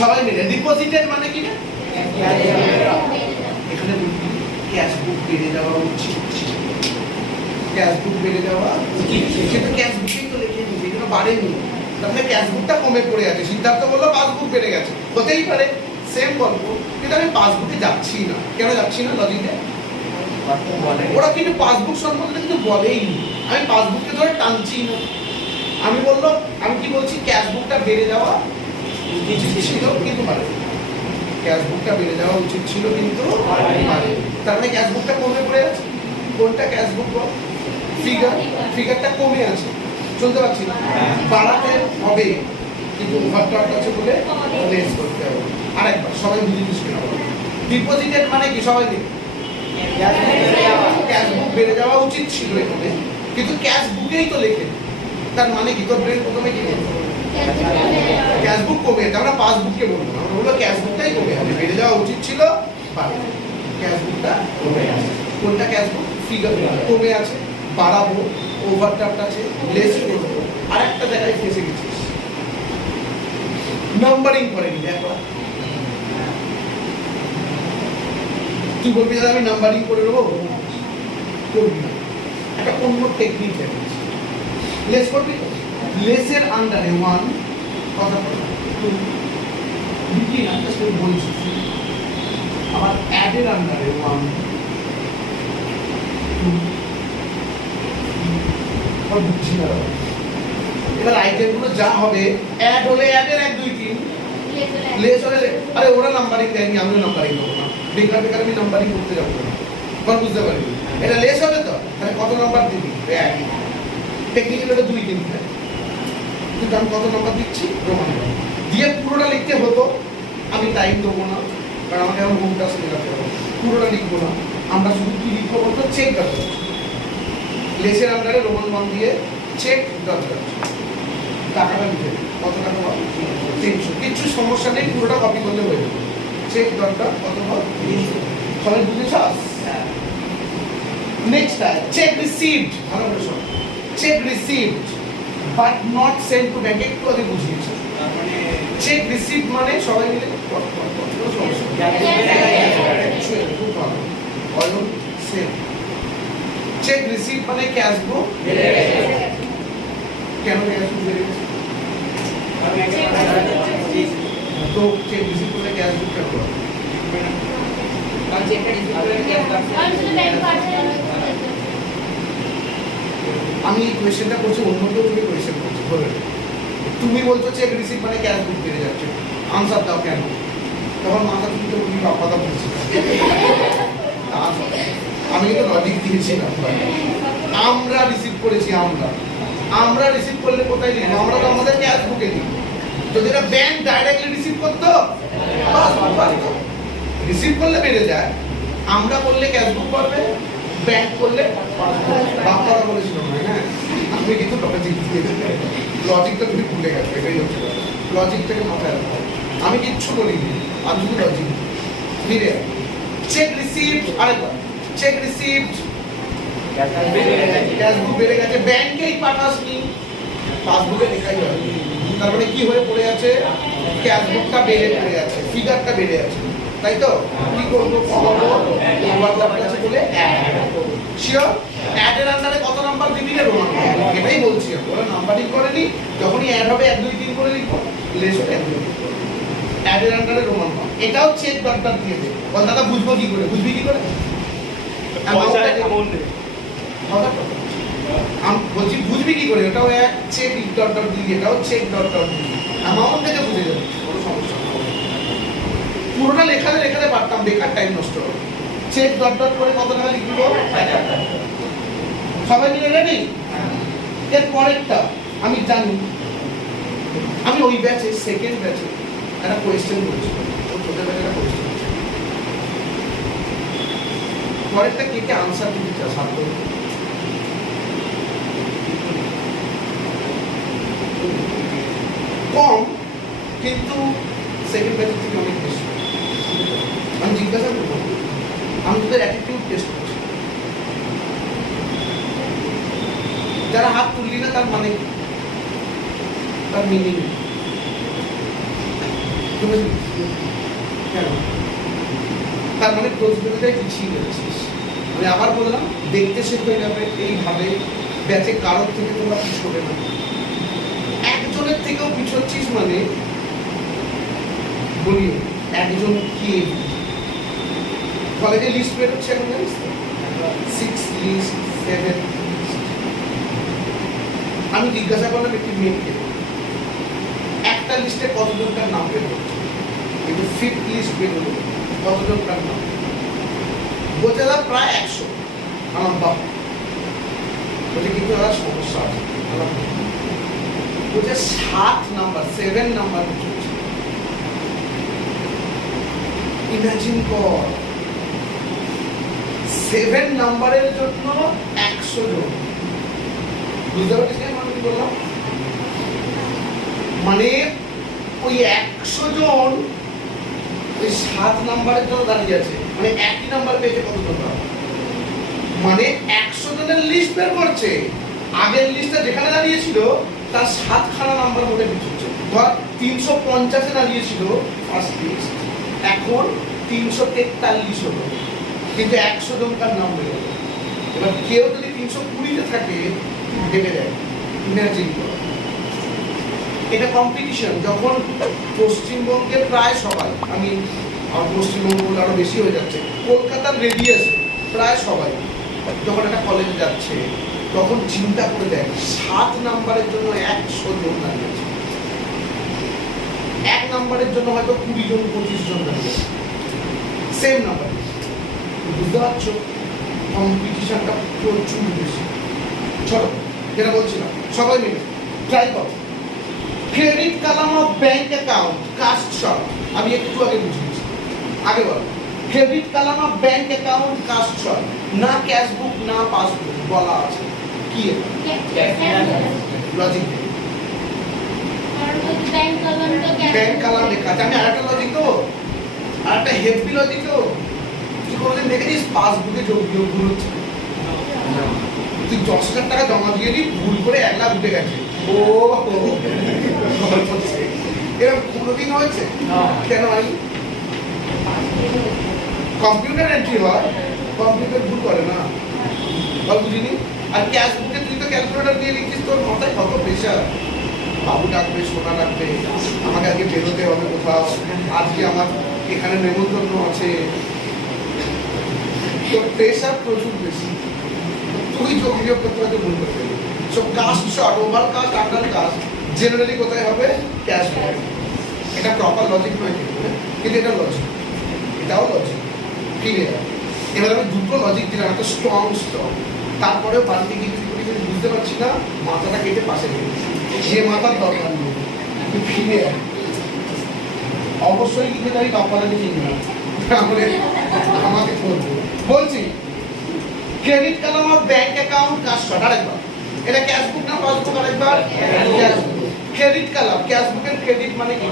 সবাই মিলে। ডিপোজিটেড মানে কি না? এখানে ক্যাশ বুক বেড়ে যাওয়া উচিত ছিল। ক্যাশ বুক বেড়ে যাওয়া উচিত, কিন্তু ক্যাশ বুকেই তো লিখে দিয়েছে, এগুলো বাড়েনি। তাহলে ক্যাশ বুকটা কমে পড়ে আছে। সিদ্ধার্থ বললো পাসবুক বেড়ে গেছে, হতেই পারে সেম গল্প, কিন্তু আমি পাসবুকে যাচ্ছি না। কেন যাচ্ছি না? লজিকে ওরা কিন্তু পাসবুক সম্বন্ধে কিন্তু বলেই নি। আমি পাসবুককে ধরে টানছি না। আমি বললো, আমি কি বলছি, ক্যাশ বুকটা বেড়ে যাওয়া উচিত ছিল কিন্তু পারে। ক্যাশ বুকটা বেড়ে যাওয়া উচিত ছিল কিন্তু পারে। তার মানে ক্যাশ বুকটা কমে পড়ে আছে। কোনটা ক্যাশ বুক? ফিগারটা কমে আছে, চলতে পারছি না। বাড়াতে হবে, কিন্তু ওভারড্রাফট আছে বলে লেস করতে হবে। আরেকবার সবাই বুঝে নিস কিনা বলো। ডিপোজিটেড মানে কি সবাই দিন ক্যাশ বুক বেড়ে যাওয়া উচিত ছিল এখানে, কিন্তু ক্যাশ বুকেই তো লেখে, তার মানে কি তোর ব্রেন প্রথমে কি বলতো ক্যাশ বুক কমে যাচ্ছে, আমরা পাসবুককে বলবো না, আমরা বলবো ক্যাশ বুকটাই কমে যাবে, বেড়ে যাওয়া উচিত ছিল ক্যাশ বুকটা কমে আছে। কোনটা ক্যাশ বুক ফিগার কমে আছে, বাড়াবো, ওভারড্রাফট আছে, লেস করবো, আর একটা জায়গায় ফেসে গেছিস নাম্বারিং করেনি একবার, তুই বলবি যে আমি নাম্বারিং করে নেবো, করবি না, একটা অন্য টেকনিক জানিস, লেস করবি তো, লেসের আন্ডারে 1 কথা বলবো 2 বিক্রি না তো বলছি, আবার অ্যাডের আন্ডারে 1 2 আর বুঝছি না, এবার আইটেমগুলো যা হবে অ্যাড হলে অ্যাডের 1 2 3, লেস হলে আরে ওরা নাম্বারিং দেয়নি, আমিও নাম্বারিং দেবো না, বেকার বেকার আমি নাম্বারিং করতে যাবো না, কোন বুঝতে পারবি এটা লেস হবে তো, তাহলে কত নাম্বার দিবি 1, টেকনিক্যালি এটা 2 3 দেয়, কিন্তু আমি কত নাম্বার দিচ্ছি রোমান দিয়ে পুরোটা লিখতে হতো, আমি টাইম দেবো না, কারণ আমাকে এখন হোম টাস্ক লিখতে হবে, পুরোটা লিখবো না, আমরা শুধু কি লিখবো বলতো চেক করবো, লেসের আন্ডারে রোমান 1 দিয়ে চেক দরকার, টাকাটা লিখে কত টাকা পাবো 300, কিছু সমস্যা নেই, পুরোটা কপি করলে হয়ে যাবে, চেক দরকার কত পাবো 300, সবাই বুঝেছ? নেক্সট চেক রিসিভড, ভালো করে শোনো, cheque received but not send to bank, একটু আগে বুঝিয়েছি, চেক রিসিভড মানে সবাই মিলে চেক রিসিভড মানে ক্যাশ বুক কেন ক্যাশ বুক বেড়ে গেছে, তো চেক রিসিভ করলে ক্যাশ বুক কেন হবে, আমি এই কোয়েশ্চেনটা করছি, অন্য কেউ তুমি কোয়েশ্চেন করছো, বলে তুমি বলছো চেক রিসিভ মানে ক্যাশ বুক বেড়ে যাচ্ছে, আনসার দাও কেন, তখন মাথা তুমি তো তুমি কথা বলছি, আমি তো লজিক দিয়েছিলাম, আমরা রিসিভ করেছি, আমরা রিসিভ করলে কোথায় লিখবো, আমরা তো আমাদের ক্যাশ বুকে দিই, যদি এটা ব্যাংক ডাইরেক্টলি রিসিভ করতো রিসিভ করলে বেড়ে যায়, আমরা করলে ক্যাশ বুক করবে, ব্যাংক করলে বাপ্পারা বলেছিল না, হ্যাঁ আমি কিন্তু লজিক দিয়ে লজিকটা তুমি ভুলে গেছো, এটাই হচ্ছে লজিকটাকে মাথায় রাখো, আমি কিচ্ছু বলিনি, আমি শুধু লজিক ফিরে চেক রিসিভড, আরেকবার চেক রিসিভড ক্যাশ বুক বেড়ে গেছে, ব্যাংকেই পাঠাসনি, পাসবুকে লেখাই হয়, তার মানে কি হয়ে পড়ে আছে, ক্যাশ বুকটা বেড়ে পড়ে আছে, ফিগারটা বেড়ে আছে, তাই তো কি করবো, কমাবো, ওভারল্যাপ আছে বলে অ্যাড, শিওর অ্যাডের আন্ডারে কত নাম্বার দিবি রে রোমান, এটাই বলছি, ওরা নাম্বারিং করেনি, যখনই অ্যাড হবে 1 2 3 করে লিখবো, লেস হবে 1 2 অ্যাডের আন্ডারে রোমান, এটাও চেক ডট দিয়ে দে, বল দাদা বুঝবো কি করে, বুঝবি কি করে, বলছি বুঝবি কি করে, ওটাও এক চেক ডট দিয়ে, এটাও চেক ডট দিয়ে, অ্যামাউন্ট থেকে বুঝে যাবে, কোনো সমস্যা না, পুরোটা লেখাতে পারতাম, বেকার টাইম নষ্ট হবে, চেক ডট করে কত টাকা লিখব, সবাই মিলে রেডি, এর পরেরটা আমি জানি, আমি ওই ব্যাচে সেকেন্ড ব্যাচে একটা কোয়েশ্চেন করছি, তোদের ব্যাচে একটা কোয়েশ্চেন, পরেরটা কে কে আনসার দিতে চাস, হাত ধরে, কম কিন্তু সেকেন্ড ব্যাচের থেকে অনেক বেশি, আমি জিজ্ঞাসা করবো, আমি তোদের অ্যাটিটিউড টেস্ট করছি, যারা হাত তুললি না তার মানে কি, তার মিনিং কেন, তার মানে প্রতিযোগিতায় পিছিয়ে গেছিস, আমি আবার বললাম দেখতে শেখ হয়ে যাবে, এইভাবে ব্যাচে কারোর থেকে তোমরা পিছবে না, একজনের থেকেও পিছচ্ছিস মানে বলি একজন কে, কলেজে লিস্ট বেরোচ্ছে এখন জানিস তো, 6 লিস্ট 7, আমি জিজ্ঞাসা করলাম একটি মেয়েকে, একটা লিস্টে কতজনকার নাম বেরোচ্ছে, কিন্তু 5th লিস্ট বেরোলো কতজনকার নাম, বলছে দাদা প্রায় 100, আমার বাপ বলছে কিন্তু দাদা সমস্যা আছে, বলছে 7 নাম্বার 7 নাম্বার চলছে, ইমাজিন কর 7 নাম্বারের জন্য 100 জন। বুঝতে পারছিস আমি কি বললাম? মানে ওই 100 জন ওই 7 নাম্বারের জন্য দাঁড়িয়ে আছে, মানে একই নাম্বার পেয়েছে কতজন? মানে 100 জনের লিস্ট বের করছে। আগের লিস্টটা যেখানে দাঁড়িয়েছিল তার 7 খানা নাম্বার মধ্যে পিছুচ্ছে। ধর 350 এ দাঁড়িয়েছিল ফার্স্ট লিস্ট, এখন 343 হলো, কিন্তু 100 জনকার নাম বের হলো। এবার কেউ যদি 320 থাকে ভেবে দেয়, ইমাজিন করো। এটা কম্পিটিশন। যখন পশ্চিমবঙ্গে প্রায় সবাই, আমি পশ্চিমবঙ্গ আরো বেশি হয়ে যাচ্ছে, কলকাতার রেডিয়াসে প্রায় সবাই যখন একটা কলেজে যাচ্ছে তখন চিন্তা করে দেয় 7 নাম্বারের জন্য 100 জন দাঁড়িয়েছে, 1 নাম্বারের জন্য হয়তো 20 জন 25 জন দাঁড়িয়েছে, সেম নাম্বার। বুঝতে পারছো কম্পিটিশনটা প্রচুর বেশি। চলো যেটা বলছিলাম সবাই মিলে ট্রাই করো। Credit column of bank account cast short, আমি একটু আগে বুঝিয়েছি। আগে বলো credit column of bank account cast short, না ক্যাশবুক না পাসবুক বলা আছে, কি এটা? লজিক ব্যাংক কালাম লেখা আছে। আমি আরেকটা লজিক দেবো, আরেকটা হেভি লজিক দেবো। তুই কোনোদিন দেখেছিস পাসবুকে যোগ বিয়োগ ভুল হচ্ছে? তুই 10,000 টাকা জমা দিয়ে দিই, ভুল করে 1 লাখ উঠে গেছে, ও এরকম কোনোদিন হয়েছে? কেন হয়? কম্পিউটার এন্ট্রি হয়, কম্পিউটার ভুল করে না, বল বুঝিনি। আর ক্যাশবুকে তুই তো ক্যালকুলেটর দিয়ে লিখিস, তোর মাথায় কত প্রেশার। বাবু ডাকবে, সোনা ডাকবে, আমাকে আগে বেরোতে হবে কোথাও, আজকে আমার এখানে নেমন্তন্ন আছে, তোর প্রেশার প্রচুর বেশি। তুই যোগ বিয়োগ করতে হয়তো ভুল করতে হবে। সব cast short, over cast, under cast generally কোথায় হবে? ক্যাশবুক। এটা প্রপার লজিক নয় কিন্তু এটা লজিক, এটাও লজিক। ক্লিয়ার? এবার আমি দুটো লজিক দিলাম, এত স্ট্রং স্ট্রং, তারপরেও বাড়িতে গিয়ে যদি বুঝতে পারছি না, মাথাটা কেটে পাশে রেখে যে মাথার দরকার নেই। ক্লিয়ার? অবশ্যই কিন্তু আমি বাপ্পাদাকে চিনি না, তাহলে আমাকে করবো। বলছি credit column of bank account cast short, আরেকবার এটা ক্যাশবুক না পাসবুক? আরেকবার ক্যাশবুক। ক্রেডিট কালাম, ক্যাশবুকের ক্রেডিট মানে কি?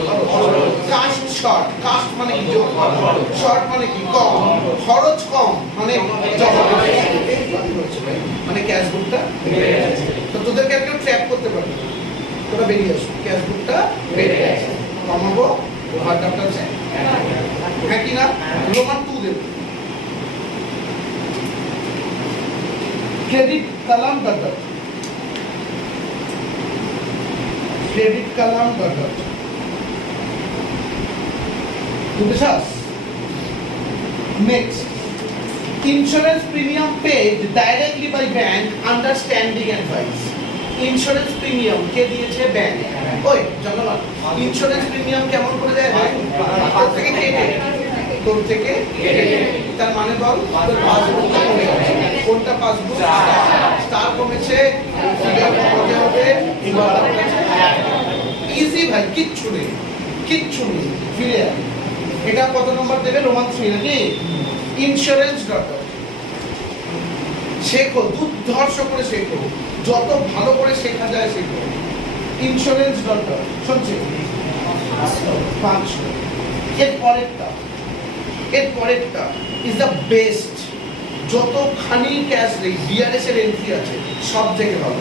কাস্ট শর্ট, কাস্ট মানে কি? যোগ, শর্ট মানে কি? কম, খরচ কম, মানে মানে ক্যাশবুকটা। তো তোদেরকে কেউ ট্র্যাক করতে পারবে, তোরা বেরিয়ে আসো, ক্যাশবুকটা বেড়ে গেছে, কমাবো, ওভারড্রাফট আছে, হ্যাঁ কি না? রোমান 2 দেবে। Credit column dot credit column dot বুঝছাস? Next, insurance premium paid directly by bank under standing advice. Insurance premium কে দিয়েছে? ব্যাংক। ওই জনগণ, ইন্স্যুরেন্স প্রিমিয়াম কেমন করে দেয়? তোর থেকে কেটে, তোর থেকে কেটে। তার মানে বল তোর পাসবুকটা কমে গেছে। কোনটা পাসবুক? স্টার কমেছে, ফিগার কমাতে হবে, ইজি ভাই, কিচ্ছু নেই, কিচ্ছু নেই। ফিরে আয়। এটা কত নম্বর দেবে? রোমান 3 নাকি? ইন্স্যুরেন্স ডট শেখো, দুর্ধর্ষ করে শেখো, যত ভালো করে শেখা যায় শেখো। ইন্স্যুরেন্স ডট শুনছি 500। এর পরেরটা ইজ দ্য বেস্ট। যতখানি ক্যাশ নেই, ডিআরএস এর এন্ট্রি আছে, সব থেকে ভালো।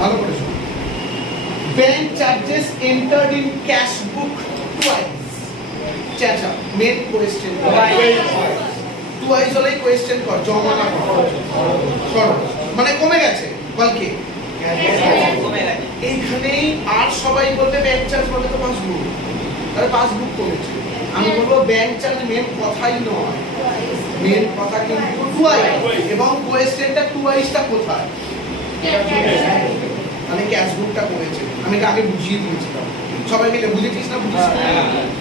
ভালো করে শোনো। Bank charges entered in cash book twice. চাচা মেন কোয়েশ্চেন টুয়াইস হলেই কোয়েশ্চেন কর, জমা না খরচ মানে কমে গেছে, বলকে এইখানেই। আর সবাই বলবে ব্যাংক চার্জ বলে তো পাসবুক, তাহলে পাসবুক কমেছে। আমি বলবো ব্যাংক চার্জ মেন কথাই নয়, মেন কথা কিন্তু টুয়াইস, এবং কোয়েশ্চেনটা টুয়াইসটা কোথায়? মানে ক্যাশবুকটা কমেছে। আমি এটা আগে বুঝিয়ে দিয়েছিলাম, সবাই মিলে বুঝেছিস না? বুঝিস?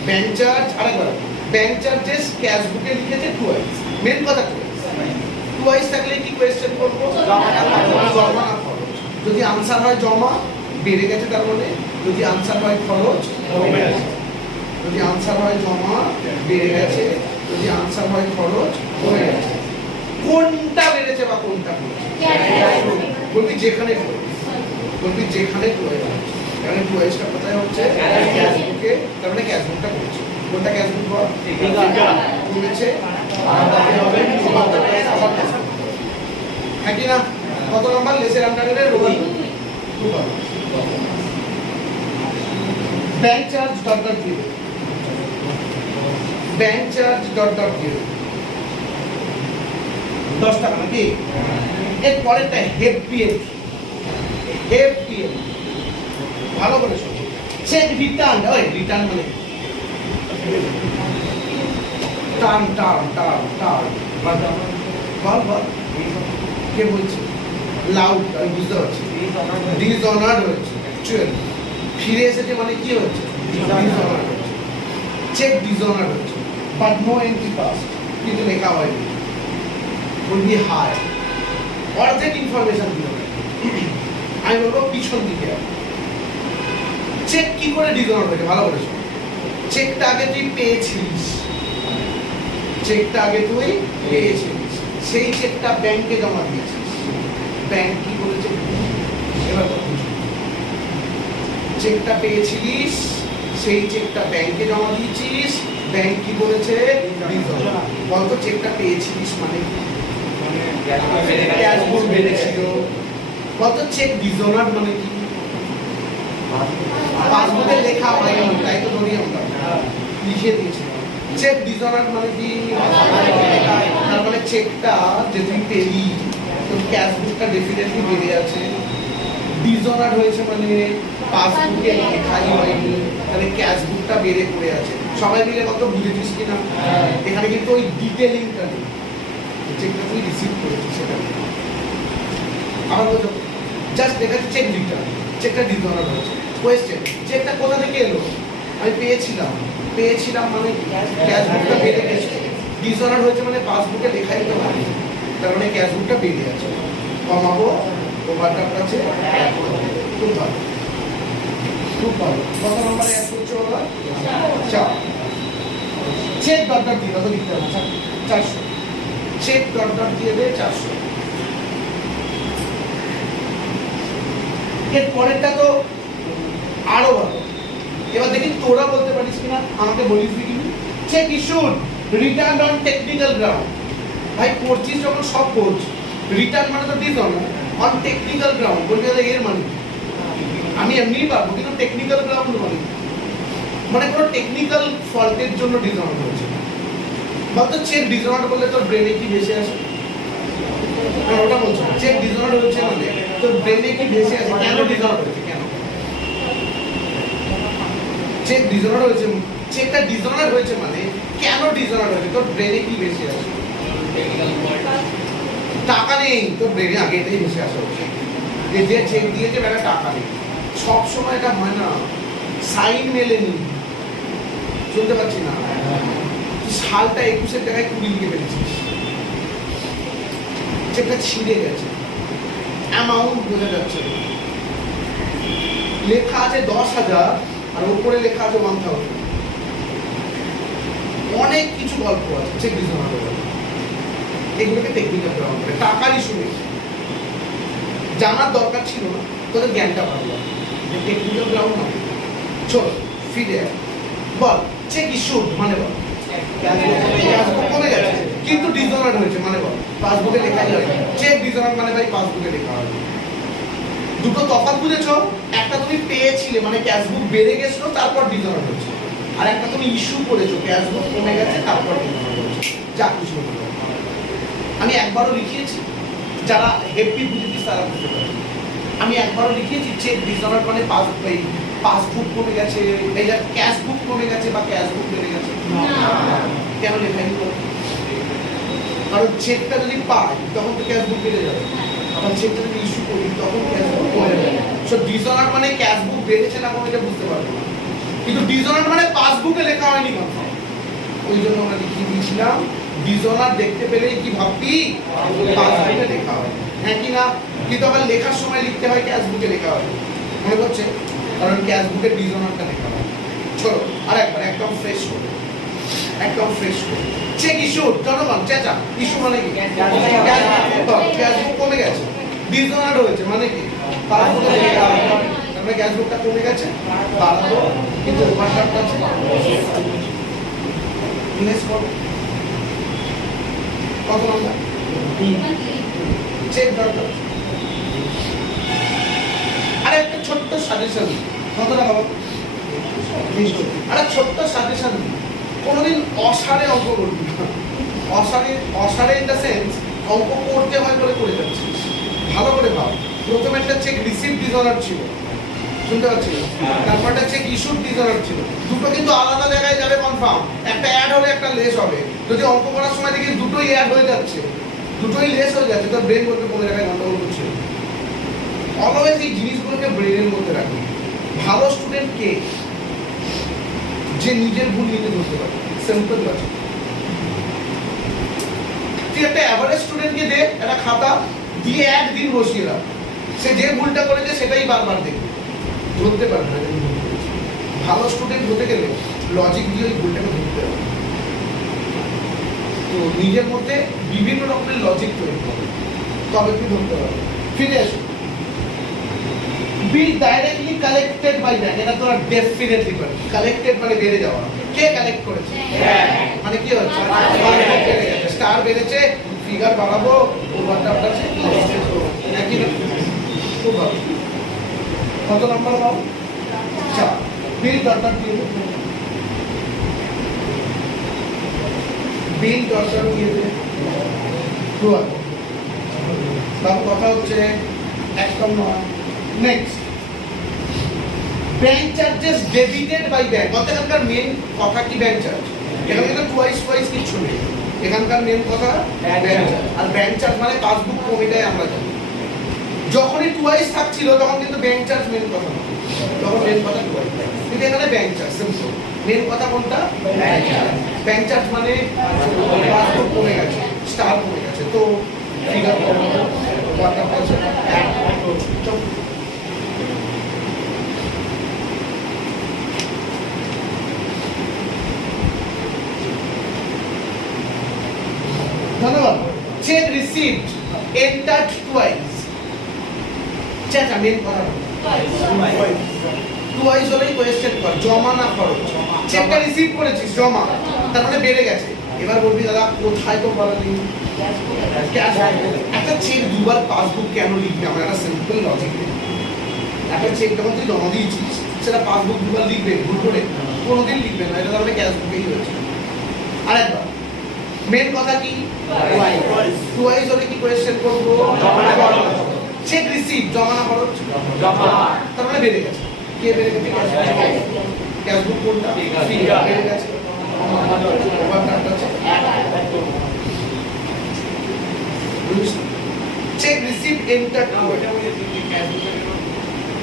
ব্যাংক চার্জ, আরেকবার ব্যাংক চার্জেস ক্যাশবুকে লিখেছে টুয়াইস, মেন কথা টুয়াইস থাকলে কি কোয়েশ্চেন করবো? জমা না খরচ। যদি আনসার হয় জমা, বেড়ে গেছে তার মানে। যদি আনসার হয় খরচ, কমে গেছে। যদি আনসার হয় জমা, বেড়ে গেছে। যদি আনসার হয় খরচ কমে গেছে। কোনটা বেড়েছে বা কোনটা কমেছে? বলবি যেখানে বলবি যেখানে প্রয়োজন। কারণ প্রয়োজনটা কোথায় হচ্ছে? ক্যাশ বুকে। তার মানে ক্যাশ বুকটা কমেছে। কোনটা ক্যাশ বুক বল? কমেছে। হ্যাঁ কি না? কত নাম্বার লেসের আন্ডারে roll? Bank charge dot dot zero. Bank charge dot dot zero 10 টাকা নাকি? এর পরেরটা হেপিএল। হেপিএল ভালো করে শোনো। চেক রিটার্ন, ওই রিটার্ন মানে টার্ন টার্ন টার্ন টার্ন বল বল কে বলছে? লাউড, আমি বুঝতে পারছি। ডিসঅনার্ড হয়েছে অ্যাকচুয়ালি। ফিরে এসেছে মানে কি হচ্ছে? ডিসঅনার্ড হয়েছে। চেক ডিসঅনার্ড হয়েছে বাট নো এন্ট্রি পাস, কিন্তু লেখা হয়নি। বলবি হাই অর্ধেক ইনফরমেশন দিল। আমি বলবো পিছন দিকে চেক কি করে ডিসঅনার্ড হয়েছে ভালো করে শোনো। চেকটা আগে তুই পেয়েছিস, চেকটা আগে তুই পেয়েছিস, সেই চেকটা ব্যাংকে জমা দিয়েছিস। ব্যাংক কি করেছে? এবার চেকটা পেয়েছিস, সেই চেকটা ব্যাংকে জমা দিয়েছিস, ব্যাংক কি করেছে? বলতো চেকটা পেয়েছিস মানে ক্যাশ বুক বেড়েছিল। বলতো চেক ডিসঅনার্ড মানে কি? পাসবুকে লেখা হয়নি, তাই তো ধরি আমরা লিখে দিয়েছি। চেক ডিসঅনার্ড মানে কি? তার মানে চেকটা যে তুই পেলি তোর ক্যাশ বুকটা ডেফিনেটলি বেড়ে আছে। ডিসঅনার্ড হয়েছে মানে পাসবুকে লেখাই হয়নি, তাহলে ক্যাশ বুকটা বেড়ে পড়ে আছে। সবাই মিলে কত বুঝেছিস কিনা? এখানে কিন্তু ওই ডিটেলিংটা নেই। চেকটা তুই রিসিভ করেছিস সেটা আমার বলছো জাস্ট দেখাচ্ছি চেক রিটার্ন, চেকটা ডিসঅনার্ড হয়েছে। কোয়েশ্চেন, চেকটা কোথা থেকে এলো? আমি পেয়েছিলাম, পেয়েছিলাম মানে ক্যাশ বুকটা বেড়ে গেছে। ডিসঅনার্ড হয়েছে মানে পাসবুকে লেখাই তো হয়নি, তার মানে ক্যাশ বুকটা বেড়ে আছে। কমাবো, ওভারড্রাফট আছে, খুব ভালো খুব ভালো। কত নম্বরে অ্যাড করছো? 4। চেক ডট ডট দিয়ে কত লিখতে হবে? 400। চেক ডট ডট দিয়ে দে 400। এর পরেরটা তো আরো ভালো। এবার দেখি তোরা বলতে পারিস কিনা, আমাকে বলিস কি? Cheque issued return on technical ground. ভাই পড়ছিস যখন সব পড়ছ, রিটার্ন মানে তো ডিসঅনার, অন টেকনিক্যাল গ্রাউন্ড বলতে গেলে এর মানে আমি এমনিই পারবো, কিন্তু টেকনিক্যাল গ্রাউন্ড মানে কোনো টেকনিক্যাল ফল্টের জন্য ডিসঅনার হয়েছে। বলতো চেক ডিসঅনার বললে তোর ব্রেনে কি ভেসে আসে? ওটা বলছো চেক ডিসঅনার হয়েছে মানে তোর ব্রেনে কি ভেসে আসে? কেন ডিসঅনার হয়েছে? কেন চেক ডিসঅনার হয়েছে? চেকটা ডিসঅনার হয়েছে মানে কেন ডিসঅনার হয়েছে? তোর ব্রেনে কি ভেসে আসে? টাকা নেই, তোর ব্রেনে আগে এটাই ভেসে আসা উচিত যে যে চেক দিয়েছে বেটা টাকা নেই। সব সময় এটা হয় না, সাইন মেলেনি, শুনতে পাচ্ছি না। সালটা 21-এর টাকায় 20 লিখে ফেলেছিস, চেকটা ছিঁড়ে গেছে, অ্যামাউন্ট বোঝা যাচ্ছে, লেখা আছে 10,000 আর উপরে লেখা আছে 1000। অনেক কিছু গল্প আছে চেক ডিসঅনার হয়ে গেল। এগুলোকে টেকনিক্যাল গ্রাউন্ড বলে। টাকার ইস্যু নেই, জানার দরকার ছিল না, তোদের জ্ঞানটা ভালো। টেকনিক্যাল গ্রাউন্ড না। চলো ফিরে বল, চেক ইস্যুড মানে বল কমে গেছে কিন্তু ডিসঅনার হয়েছে মানে বল পাসবুকে লেখা যাবে। চেক ডিসঅনার মানে ভাই পাসবুকে লেখা হবে। দুটো তফাৎ বুঝেছো? একটা তুমি পেয়েছিলে মানে ক্যাশ বুক বেড়ে গেছিল তারপর ডিসঅনার হয়েছে, আর একটা তুমি ইস্যু করেছো ক্যাশ বুক কমে গেছে তারপর ডিসঅনার হয়েছে। যা কিছু বলো, আমি একবারও লিখিয়েছি, যারা হেভি বুঝেছিস তারা বুঝতে পারে। আমি একবারও লিখিয়েছি চেক ডিসঅনার মানে পাসবুক কমে গেছে, এই যে ক্যাশ বুক কমে গেছে বা ক্যাশ বুক বেড়ে গেছে। কেন লেখাই? কারণ চেকটা যদি পাই তখন তো ক্যাশ বুক বেড়ে যাবে, আবার চেকটা যদি ইস্যু করি তখন ক্যাশ বুক কমে যাবে। সো ডিসঅনার মানে ক্যাশ বুক বেড়েছে না কমেছে বুঝতে পারবো না, কিন্তু ডিসঅনার মানে পাসবুকে লেখা হয়নি কনফার্ম। ওই জন্য আমরা লিখিয়ে দিয়েছিলাম ডিসঅনার দেখতে পেলেই কি ভাববি? পাসবুকে লেখা হয়, হ্যাঁ কি না? কিন্তু আবার লেখার সময় লিখতে হয় ক্যাশ বুকে লেখা হয়, মনে করছে? কারণ ক্যাশ বুকে ডিসঅনারটা লেখা হয়। চলো আর একবার একদম ফ্রেশ করে একদম ফ্রেশ করে চেক ইস্যু জনগণ চেঁচা ইস্যু মানে কি গ্যাস কমে গেছে ডিসঅনার হয়েছে মানে কি পাসবুকে লেখা আমরা গ্যাস বুকটা কমে গেছে বাড়াবো কিন্তু ওভারড্রাফট আছে ইনভেস্ট করব কত নাম্বার চেক দরকার আরে একটা ছোট্ট সাজেশন কত টাকা বাবা আরে ছোট্ট সাজেশন কোনোদিন অসারে অঙ্ক করবি না অসারে ইন দ্য সেন্স অঙ্ক করতে হয় বলে করে যাচ্ছিস ভালো করে ভাব প্রথমে একটা চেক রিসিভ ডিসঅনার ছিল শুনতে পাচ্ছি তারপরটা চেক ইস্যুড ডিসঅনার ছিল দুটো কিন্তু আলাদা জায়গায় যাবে কনফার্ম একটা অ্যাড হবে একটা লেস হবে যদি অঙ্ক করার সময় দেখি দুটোই অ্যাড হয়ে যাচ্ছে দুটোই লেস হয়ে যাচ্ছে তো ব্রেন করতে কোনো জায়গায় গন্ডগোল করছে অলওয়েজ এই জিনিসগুলোকে ব্রেনের মধ্যে রাখবে ভালো স্টুডেন্ট কে যে নিজের ভুল নিজে ধরতে পারে সিম্পল লজিক তুই একটা অ্যাভারেজ স্টুডেন্টকে দে একটা খাতা দিয়ে একদিন বসিয়ে রাখ সে যে ভুলটা করেছে সেটাই বারবার দেখবে ধরতে পারবে না ভালো স্টুডেন্ট হতে গেলে লজিক দিয়ে ওই ভুলটাকে ধরতে হবে তো নিজের মধ্যে বিভিন্ন রকমের লজিক তৈরি করবে তবে কি ধরতে পারবে ফিরে আসো বিল ডাইরেক্টলি কালেক্টেড বাই ব্যাংক এটা তোরা ডেফিনেটলি পারবি কালেক্টেড মানে বেড়ে যাওয়া কে কালেক্ট করেছে মানে কি হচ্ছে স্টার বেড়েছে ফিগার বাড়াবো ওভারড্রাফট আছে একই না খুব ভালো কত নাম্বার পাবো চার বিল দরকার দিয়ে বিল দরকার দিয়ে দে বাবু কথা হচ্ছে একদম নয় next bank charges debited by bank এখানকার মেন কথা কি ব্যাংক চার্জ এখানে কিন্তু টুয়াইস কিছু নেই এখানকার মেন কথা ব্যাংক চার্জ আর ব্যাংক চার্জ মানে পাসবুক কমিটাই আমরা জানি যখনই টুয়াইস থাকছিল তখন কিন্তু ব্যাংক চার্জ মেন কথা না তখন মেন কথা টুয়াইস কিন্তু এখানে ব্যাংক চার্জ সিম্পল মেন কথা কোনটা ব্যাংক চার্জ মানে পাসবুক কমে গেছে স্টার কমে গেছে তো ফিগার কমে ওয়াটার আছে ধন্যবাদ cheque received entered twice cheque main কথা টুয়াইস হলেই কোয়েশ্চেন কর জমা না খরচ চেকটা রিসিভ করেছিস জমা তার মানে বেড়ে গেছে এবার বলবি দাদা কোথায় তো বলালি ক্যাশ একটা চেক দুবার পাসবুক কেন লিখবি আমার একটা সিম্পল লজিক একটা চেক যখন তুই জমা দিয়েছিস সেটা পাসবুক দুবার লিখবে ভুল করে কোনোদিন লিখবে না এটা তাহলে ক্যাশ বুকেই হয়েছে আরেকবার মেন কথা কি টুয়াইস হলে কি কোয়েশ্চেন করবো চেক রিসিভ জমা না খরচ তার মানে বেড়ে গেছে কে বেড়ে গেছে ক্যাশ বুক কোনটা ফিগার বেড়ে গেছে চেক রিসিভ এন্টার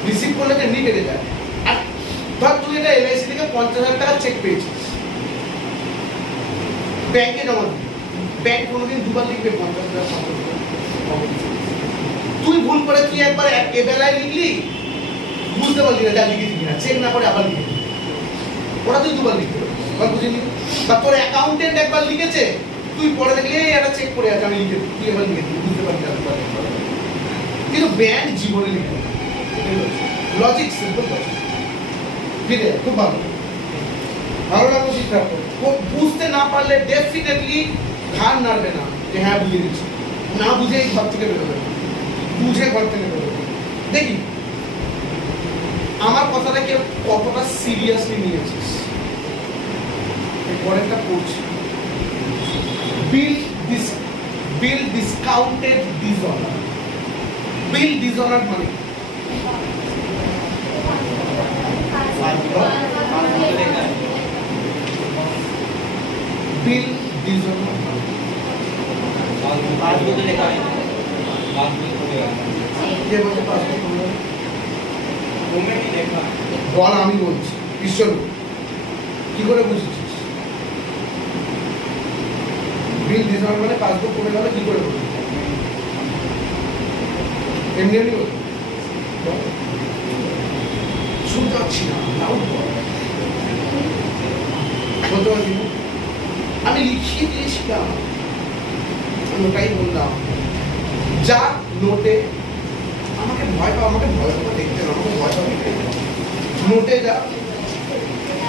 রিসিভ করলে এমনি বেড়ে যায় আর ধর তুই এটা এলআইসি থেকে 50,000 টাকা চেক পেয়েছিস ব্যাংকে জমা দিবি ব্যাংক কোনোদিন দুবার লিখবে 50,000 তুই ভুল করে তুই একবার এবেলায় লিখলি বুঝতে পারলি না যা লিখেছি কিনা চেক না করে আবার লিখে ওরা তুই দুবার লিখতে পারবি বা বুঝিনি বা তোর অ্যাকাউন্টেন্ট একবার লিখেছে তুই পরে দেখলি এই একটা চেক করে আছে আমি লিখে তুই এবার লিখে দিবি বুঝতে পারবি কিন্তু ব্যাংক জীবনে লিখবে লজিক সিম্পল লজিক ফিরে খুব ভালো ভালো লাগলো শিক্ষা বুঝতে না পারলে ডেফিনেটলি ঘাড় নাড়বে না যে হ্যাঁ বুঝে দিচ্ছি না বুঝে এই ঘর থেকে বেরোবে বুঝে ঘর থেকে বেরোবে দেখি আমার কথাটাকে কতটা সিরিয়াসলি নিয়েছিস পরেরটা পড়ছি বিল ডিসকাউন্টেড ডিসঅনার বিল ডিসঅনার মানে বিল ডিসঅনার পাসবুকে লেখা হয় কে বলছে পাসবুক কমে কি লেখা বল আমি বলছি ঈশ্বর কি করে বুঝেছিস বিল ডিসঅনার মানে পাসবুক কমে গেলে কি করে বলবি এমনি এমনি বলবি শুনতে পাচ্ছি না লাউড বল বলতে পারছি না আমি লিখিয়ে দিয়েছিলাম, আমি ওটাই বললাম, যা নোটে, আমাকে ভয় পাওয়া দেখতে না, আমাকে ভয় পাওয়া নোটে যা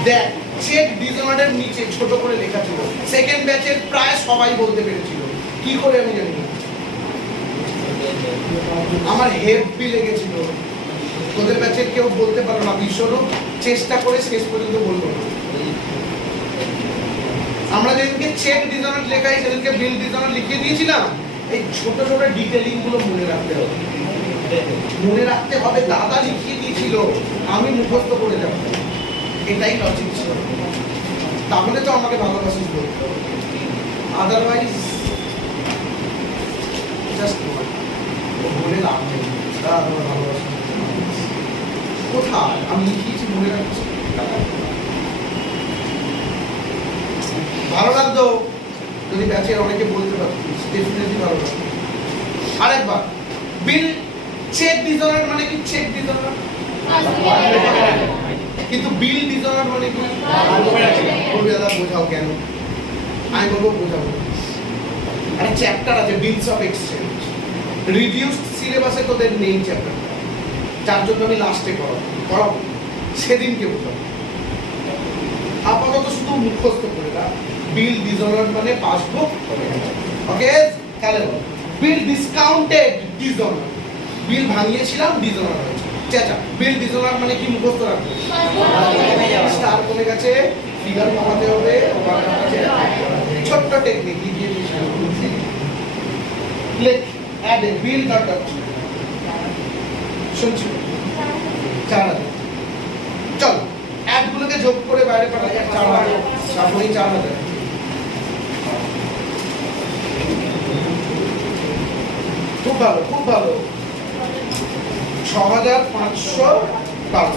দেখ, চেক ডিজঅর্ডারের নিচে ছোট করে লেখা ছিল, সেকেন্ড ব্যাচের প্রায় সবাই বলতে পেরেছিল, কি করে আমি জানি না, আমার হেভি লেগেছিল, তোদের ব্যাচের কেউ বলতে পারো না, বিশ্বরূপ চেষ্টা করে শেষ পর্যন্ত বললো না। আমরা যেদিনকে চেক ডিজঅর্ডার লেখাই সেদিনকে বিল ডিজঅর্ডার লিখিয়ে দিয়েছিলাম, এই ছোট ছোট ডিটেইলিং গুলো মনে রাখতে হবে, মনে রাখতে হবে, দাদা লিখিয়ে দিয়েছিল, আমি মুখস্থ করে যাব, এটাই লজিক ছিল, তাহলে তো আমাকে ভালোবাসিস বলতে হবে, আদারওয়াইজ জাস্ট বলে লাভ নেই, আমার ভালোবাসা কোথায় আমি লিখিয়েছি মনে রাখছি। ভালো লাগতো যদি ব্যাচের অনেকে বলতে পারতিস, ডেফিনেটলি ভালো লাগতো। আরেকবার, বিল চেক ডিজঅর্ডার মানে কি? চেক ডিজঅর্ডার কিন্তু বিল ডিজঅর্ডার মানে কি? বলবি দাদা বোঝাও কেন? আমি বলবো বোঝাবো। একটা চ্যাপ্টার আছে বিলস অফ এক্সচেঞ্জ, রিডিউসড সিলেবাসে তোদের নেই চ্যাপ্টারটা, যার জন্য আমি লাস্টে পড়াবো, সেদিনকে বোঝাবো। আপাতত শুধু মুখস্থ করে দাও, বিল ডিজঅর্ডার মানে পাসবুক, ওকে? তাহলে বিল ডিসকাউন্টেড ডিজঅর্ডার, বিল ভাঙিয়েছিলাম ডিজঅর্ডার হয়েছে, চাচা বিল ডিজঅর্ডার মানে কি মুখস্থ রাখবে? স্টার কমে গেছে, ফিগার কমাতে হবে, ছোট্ট টেকনিক লিখিয়ে দিয়েছিলাম, লেখ add a bill dot dot, শুনছি 4000, চলো অ্যাড গুলোকে যোগ করে বাইরে পাঠা যায় 4000, সামনেই 4000, খুব ভালো খুব ভালো, 6512, খুব ভালো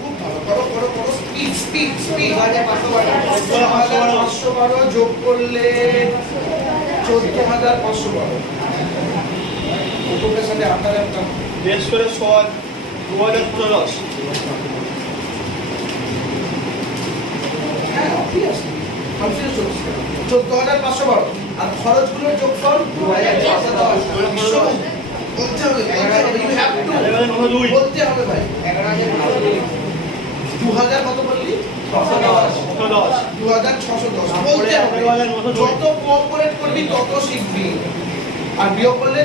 খুব ভালো, করো করো করো, স্পিড স্পিড স্পিড, 6512 যোগ করলে 14512, ওটার সাথে 8000টা বেশ করে 2014। হ্যাঁ অবভিয়াসলি কনফিউজ হচ্ছে, 14512 আর খরচগুলোর যোগফল 2410, বলতে হবে ইউ হ্যাভ টু বলতে হবে ভাই, 2000 কত বললি? 2610 বলতে হবে, যত কোঅপারেট করবি তত শিখবি, আর বিয়োগ করলে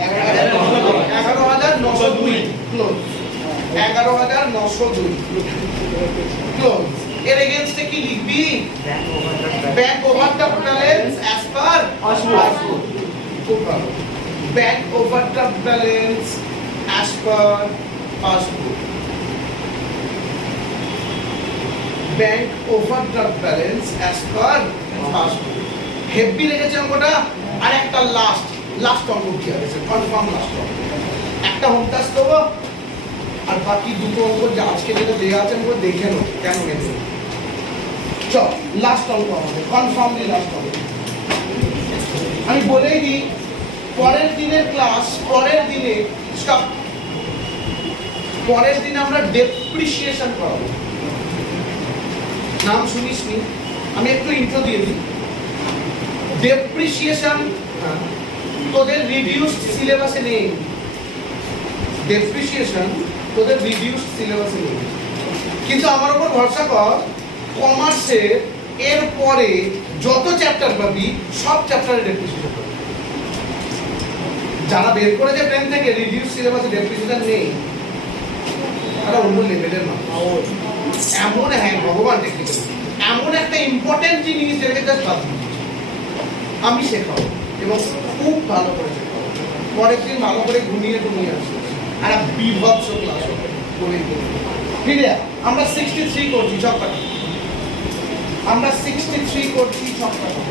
11902 ক্লোজ, 11902 ক্লোজ, এর এগেইনস্টে কি লিখবি? Bank overdraft balance as per passbook, খুব ভালো, bank overdraft balance as per passbook, bank overdraft balance as per passbook, heavy লেগেছে অঙ্কটা। আর একটা লাস্ট অঙ্ক কি আছে? কনফার্ম লাস্ট অঙ্ক, একটা হোম টাস্ক দেবো, আর বাকি দুটো অঙ্ক যা আজকে যেটা দেওয়া আছে আমরা দেখে নেব কেন গেছে। চল লাস্ট অঙ্ক আমাদের কনফার্মলি লাস্ট অঙ্ক। আমি বলেই দিই, পরের দিনের ক্লাস, পরের দিনে স্টপ, পরের দিনে আমরা ডেপ্রিসিয়েশন করাবো। নাম শুনিসনি, আমি একটু ইন্ট্রো দিয়ে দিই। ডেপ্রিসিয়েশন তোদের রিডিউসড সিলেবাসে নেই, ডেপ্রিসিয়েশন তোদের রিডিউসড সিলেবাসে নেই, কিন্তু আমার উপর ভরসা কর, কমার্সে এর পরে যত চ্যাপ্টার পাবি সব চ্যাপ্টারে ডেপ্রিসিয়েশন পাবি। যারা বের করেছে ব্রেন থেকে রিডিউস সিলেবাসে ডেপ্রিসিয়েশন নেই, তারা অন্য লেভেলের মানুষ। এমন, হ্যাঁ ভগবান টেকনিক্যাল, এমন একটা ইম্পর্টেন্ট জিনিস যেটাকে জাস্ট বাদ দিই আমি শেখাবো, এবং খুব ভালো করে শেখাবো। পরের দিন ভালো করে ঘুমিয়ে আসবো, আর বিভৎস ক্লাস হবে বলেই বলবো। ঠিক আছে, আমরা 63 করছি চক্কাটা, আমরা 63 করছি চক্কাটা।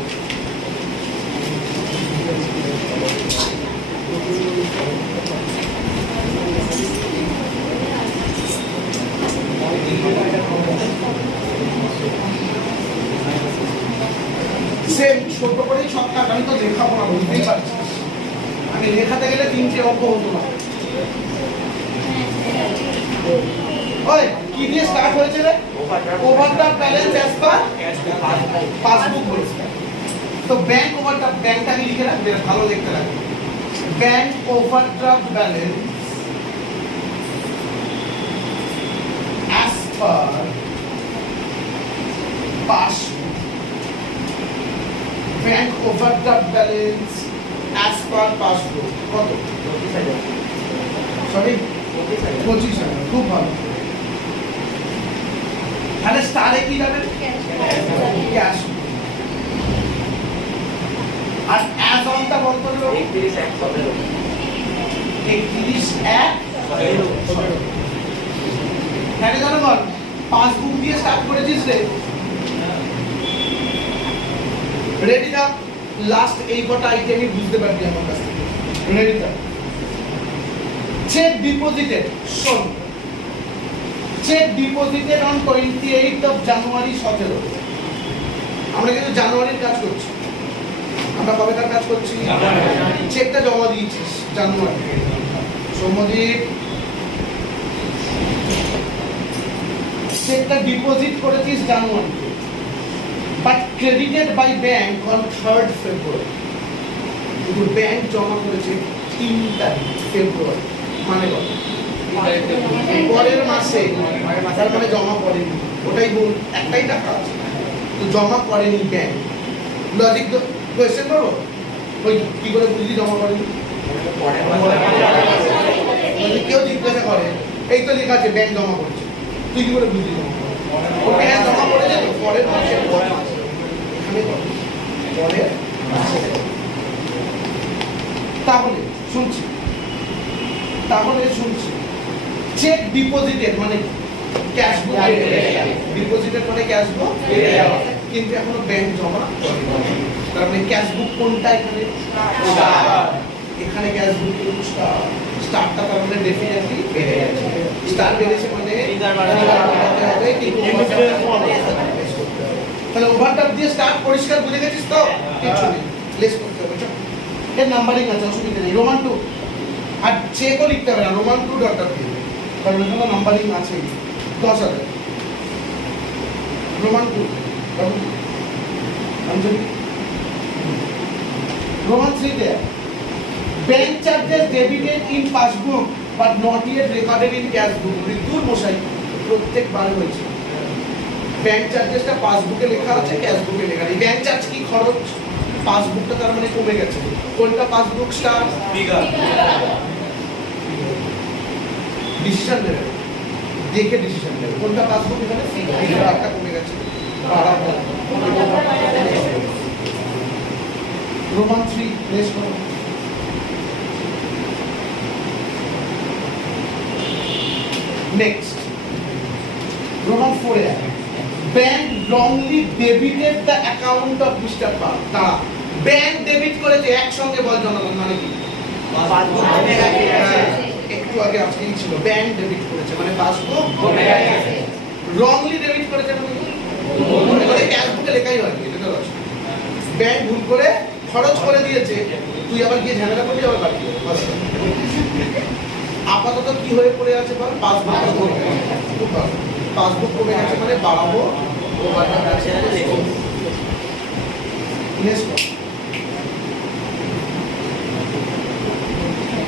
সেম ছোট করেই ছক্কা, আমি তো লেখাবো না, বুঝতেই পারছি, আমি লেখাতে গেলে 3টে অঙ্ক হতো না। ওই কি দিয়ে স্টার্ট হয়েছে রে? Overdraft balance as per passbook বলেছে। তো ব্যাংক ওভারড্রাফট, ব্যাংকটাকে লিখে রাখবে, ভালো দেখতে রাখবে। Bank overdraft balance as per passbook, bank overdraft balance as per passbook কত? সরি 25,000। খুব ভালো। তাহলে স্টারে কি যাবে? ক্যাশ। আর অ্যাজ অনটা বলতে হলো 31/1/17। তাহলে জনগণ পাসবুক দিয়ে স্টার্ট করেছিস রে, রেডি দা? লাস্ট এই কটা আইটেমই বুঝতে পারবি আমার কাছ থেকে। রেডি দা? চেক ডিপোজিটেড, শোন, cheque deposited on 28th of January 17। আমরা কিন্তু জানুয়ারির কাজ করছি। আমরা কবেকার কাজ করছি? চেকটা জমা দিয়েছিস জানুয়ারি। সৌম্যদীপ চেকটা ডিপোজিট করেছিস জানুয়ারিতে, but credited by bank on 3rd February। কিন্তু ব্যাংক জমা করেছে 3 তারিখ ফেব্রুয়ারি, মানে কত? পরের মাসে, তার মানে জমা করেনি। ওটাই বল, একটাই টাকা আছে তো জমা করেনি ব্যাংক। লজিক কোয়েশ্চেন করবো, ওই কি করে বুঝলি জমা করেনি? কেউ জিজ্ঞাসা করে, এই তো লেখা আছে ব্যাংক জমা করেছে, তুই কি করে বুঝলি জমা করে? ও ব্যাংক জমা করেছে তো পরের মাসে, এখানে পরের মাসে। তাহলে শুনছি, চেক ডিপোজিটেড মানে ক্যাশ বুক, ডিপোজিটেড মানে ক্যাশ বুক, কিন্তু এখনো ব্যাংক জমা করেনি। তার মানে ক্যাশ বুক কোনটা? এখানে এখানে ক্যাশ বুক স্টারটা, তার মানে ডেফিনেটলি বেড়ে গেছে। স্টার বেড়েছে মানে হবে, কিন্তু তাহলে ওভারড্রাফট দিয়ে স্টার্ট পরিষ্কার বুঝে গেছিস তো? কিছু নেই, লেস করতে হবে। এর নাম্বারিং আছে, অসুবিধা নেই। রোমান 2 আর চেকও লিখতে হবে না, রোমান 2 ডট ডট দিয়ে, কারণ এখানে নাম্বারিং আছে 10,000। রোমান 2 রোমান 3 তে bank charges debited in passbook but not yet recorded in cash বুক। দূর মশাই, প্রত্যেকবার হয়েছে ব্যাংক চার্জেসটা পাসবুকে লেখা আছে, ক্যাশ বুকে লেখা নেই। ব্যাংক চার্জ কি খরচ? পাসবুকটা তার মানে কমে গেছে। কোনটা পাসবুক? Star figure. ডিসিশন নেবে, দেখে ডিসিশন নেবে কোনটা পাসবুক। এখানে ফিগারটা কমে গেছে, বাড়াবো। রোমান 3 প্লেস করো। Next Roman 4 A bank wrongly debited the account of Mr. Park। তারা ব্যাংক ডেবিট করেছে, একসঙ্গে বল জনগণ, মানে কি? পাসবুক কমে গেছে। একটু আগে আজকেই ছিল, ব্যাংক ডেবিট করেছে মানে পাসবুক কমে গেছে। wrongly ডেবিট করেছে মানে ভুল করে, ক্যাশ বুকে লেখাই হয়নি, এটা তো আছে। ব্যাংক ভুল করে খরচ করে দিয়েছে, তুই আবার গিয়ে ঝামেলা করবি, আবার বাকি আপাতত কি হয়ে পড়ে আছে বল? পাসবুক কমে গেছে। খুব ভালো, পাসবুক কমে গেছে মানে বাড়াবো।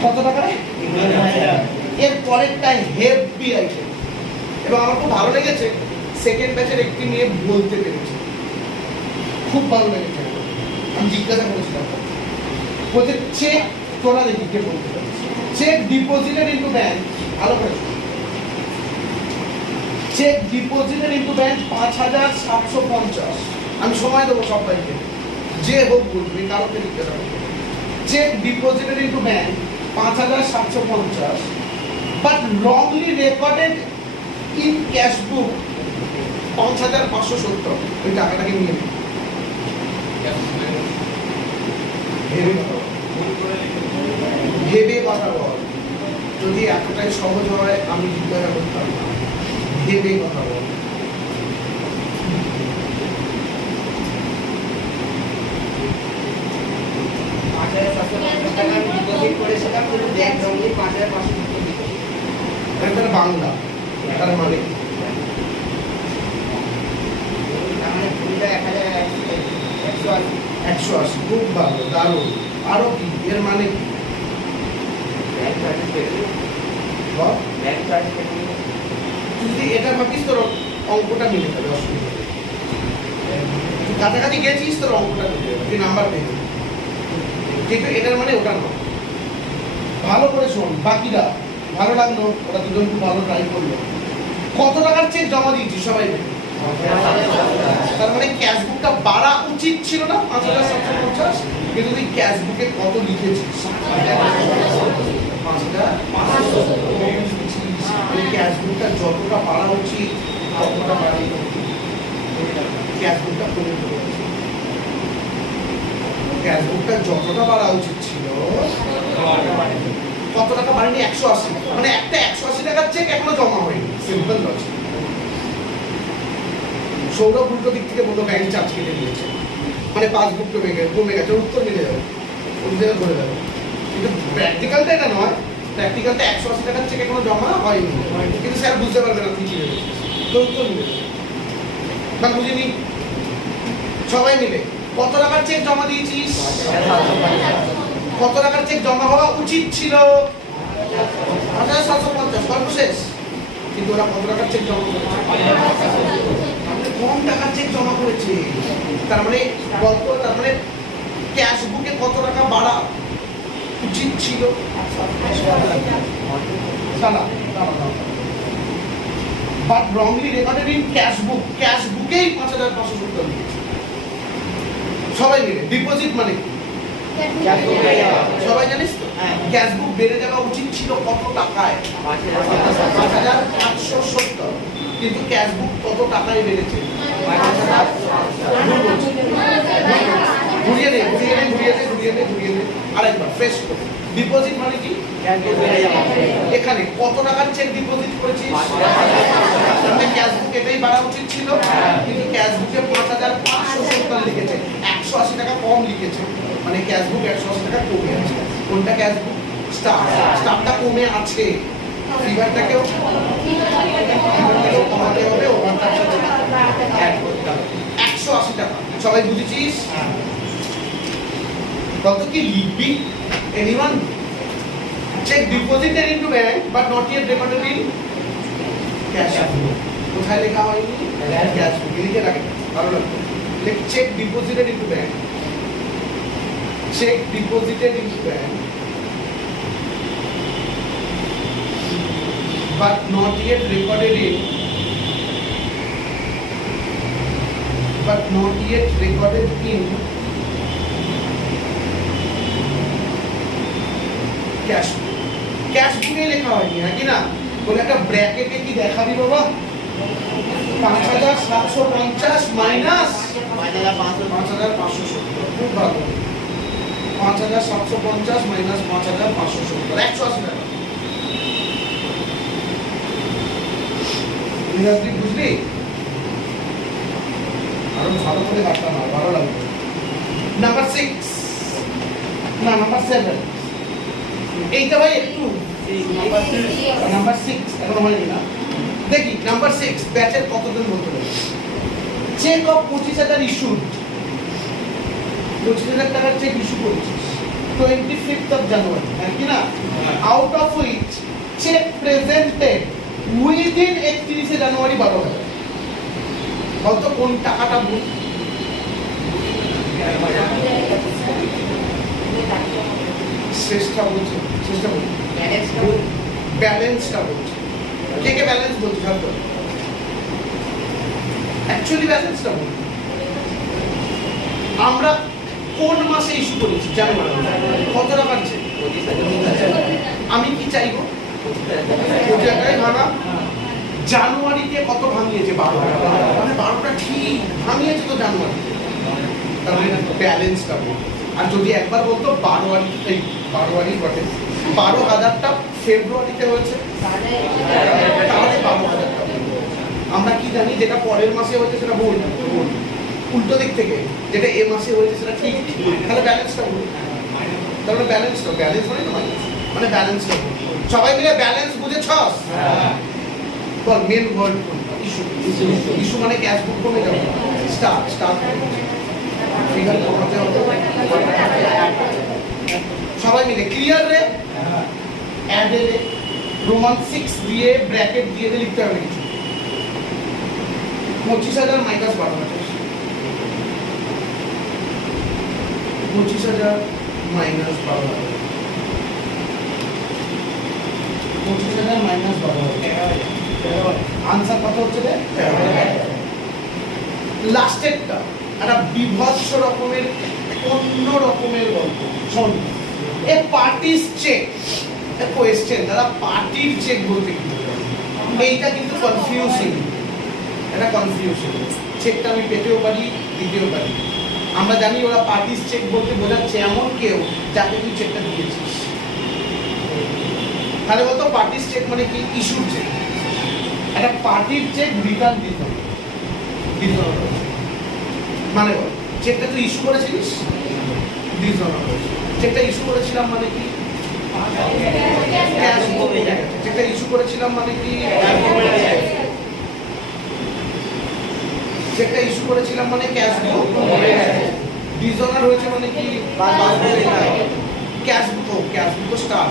কত টাকা রে? এর পরেরটা হেভি আইটেম, এবং আমার খুব ভালো লেগেছে। সেকেন্ড ব্যাচের একটি মেয়ে বলতে পেরেছে, খুব ভালো লেগেছে। আমি জিজ্ঞাসা করেছিলাম, বলছে চেক, তোরা দেখি কে বলতে পারছিস। চেক ডিপোজিটেড ইনটু ব্যাংক, ভালো করে চেক ডিপোজিটেড ইনটু ব্যাংক 5,750। আমি সময় দেবো সবাইকে, যে হোক বলবে, কাউকে লিখতে হবে। Cheque deposited into bank 5,750 but wrongly recorded in cash book 5,570। ওই টাকাটাকে নিয়ে নিন। ভেবে কথা বল, যদি এতটাই সহজ হয় আমি জিজ্ঞাসা করতাম না। ভেবে কথা বল। বাংলা তার মানে 180, খুব ভালো, দারুণ। আরো কি এর মানে কি? বল। তুই যদি এটা ভাবিস তোর অঙ্কটা মিলে যাবে, অসুবিধা নেই। তুই কাছাকাছি গেছিস তোর অঙ্কটা মিলে যাবে, তুই নাম্বার পেয়ে যাবি। কিন্তু এটার মানে ওটা নয়। ভালো করে শোন, বাকিরা ভালো লাগলো, ওরা দুজন খুব ভালো ট্রাই করলো। কত টাকার চেক জমা দিয়েছি সবাই মিলে? তার মানে ক্যাশবুকটা বাড়া উচিত ছিল না 5,750, কিন্তু তুই ক্যাশবুকে কত লিখেছিস? 5,500। ক্যাশবুকটা যতটা বাড়া উচিত ততটা বাড়াই, ক্যাশবুকটা কমে পড়েছে। ক্যাশবুকটা যতটা বাড়া উচিত ছিল কত টাকা বাড়েনি? 180। মানে একটা 180 টাকার চেক এখনো জমা হয়নি। Simple logic. সৌরভ উল্টো দিক থেকে বললো ব্যাংক চার্জ কেটে দিয়েছে, মানে পাসবুক কমে গেছে, উত্তর মিলে যাবে, উত্তর ধরে যাবে। কিন্তু প্র্যাকটিক্যালটা এটা নয়, প্র্যাকটিক্যালটা 180 টাকার চেক এখনো জমা হয়নি, কিন্তু স্যার বুঝতে পারবে না তুই কি ভেবেছিস, তো উত্তর মিলে যাবে। বা বুঝিনি সবাই মিলে কত টাকার চেক জমা দিয়েছিস? কত টাকার চেক জমা হওয়া উচিত ছিল? 5,750, সর্বশেষ। কিন্তু ওরা কত টাকার চেক জমা করেছে? কম টাকার চেক জমা করেছে। তার মানে গল্প, তার মানে ক্যাশবুকে কত টাকা বাড়া উচিত ছিল? But wrongly recorded in cashbook, ক্যাশবুকেই 5,570 দিয়েছে সবাই মিলে। ডিপোজিট মানে কি সবাই জানিস তো? ক্যাশবুক বেড়ে যাওয়া উচিত ছিল কত টাকায়? 5,570, কিন্তু ক্যাশবুক কত টাকায় বেড়েছে? ঘুরিয়ে নে আরেকবার ফ্রেশ করে। ডিপোজিট মানে কি? এখানে কত টাকার চেক ডিপোজিট করেছিস? মানে ক্যাশবুক এটাই বাড়া উচিত ছিল, কিন্তু ক্যাশবুকে 5,570 লিখেছে, 180 টাকা কম লিখেছে। মানে ক্যাশবুক 180 টাকা কমে আছে। কোনটা ক্যাশবুক? স্টাফটা কমে আছে। ফিগারটাকেও কমাতে হবে, ওভারটার সাথে অ্যাড করতে হবে। 180 টাকা সবাই বুঝেছিস? কত কি লিখবি? Anyone? Cheque deposited into bank but not yet recorded in cash. কোথায় লেখা হয়নি? ক্যাশ বুকে লিখে রাখে, ভালো লাগবে। Cheque deposited into bank, cheque deposited into bank but not yet recorded in cash বুকে লেখা হয়নি, হ্যাঁ কি না? বলে একটা ব্র্যাকেটে কি দেখাবি বাবা? 5,750 মাইনাস 5,570। খুব ভালো। 5,750 মাইনাস 5,570, 180 টাকা। বুঝলি? আরো ভালো করে কাটতে না, ভালো লাগবে। নাম্বার 6 না নাম্বার 7, এইটা ভাই একটু নাম্বার 6 এখন হয়নি না। দেখি নাম্বার 6, ব্যাচের কতদিন বলতে হবে? চেক অফ 25,000 ইস্যুড, 25,000 টাকার চেক ইস্যু করেছিস 25th of January, হ্যাঁ কি না? Out of which cheque presented within 31 January 12,000। বলতো কোন টাকাটা ভুল? শেষটা বলছে, ব্যালেন্সটা বলছে। কে ব্যালেন্স বলছে? ভাবতো অ্যাকচুয়ালি ব্যালেন্সটা বলছে। আমরা কোন মাসে ইস্যু করেছি? জানুয়ারি। কত টাকার চেক? আমি কি চাইবো? ভাঙা। জানুয়ারিতে কত ভাঙিয়েছে? 12 টাকা। মানে 12টা ঠিক ভাঙিয়েছে তো জানুয়ারিতে, তার মানে ব্যালেন্সটা বলতো। আর যদি একবার বলতো 12 বটে, 12,000টা ফেব্রুয়ারিতে হয়েছে, তাহলে 12,000টা। আমরা কি জানি যেটা পরের মাসে হয়েছে সেটা ভুল, উল্টো দিক থেকে যেটা এ মাসে হয়েছে সেটা ঠিক, তাহলে ব্যালেন্সটা ভুল। তাহলে ব্যালেন্সটা, ব্যালেন্স মানে তো মানে ব্যালেন্সটা ভুল। সবাই মিলে ব্যালেন্স বুঝেছস? বল মেন ওয়ার্ড কোনটা? ইস্যু। ইস্যু মানে ক্যাশ বুক কমে যাবে, স্টার ফিগার কমাতে হবে সবাই মিলে ক্লিয়ার রে অ্যাড এ রোমান 6 দিয়ে ব্র্যাকেট দিয়ে লিখতে হবে কিছু 25,000 মাইনাস 12,000 25,000 মাইনাস 12,000 25,000 মাইনাস 12,000 আনসার কত হচ্ছে রে লাস্টেরটা একটা বিভৎস রকমের অন্য রকমের গল্প শোন এ পার্টিস চেক এ কোয়েশ্চেন দাদা পার্টির চেক বলতে কি এইটা কিন্তু কনফিউজিং এটা কনফিউজিং চেকটা আমি পেতেও পারি দিতেও পারি আমরা জানি ওরা পার্টিস চেক বলতে বোঝাচ্ছে এমন কেউ যাকে তুই চেকটা দিয়েছিস তাহলে বলতো পার্টিস চেক মানে কি ইস্যুর চেক একটা পার্টির চেক রিটার্ন দিতে হবে মানে বল চেকটা তুই ইস্যু করেছিলিস চেকটা ইস্যু করেছিলাম মানে কি চেকটা ইস্যু করেছিলাম মানে কি চেকটা ইস্যু করেছিলাম মানে ক্যাশ বুক ডিসঅনার হয়েছে মানে কি ক্যাশ বুক তো স্টার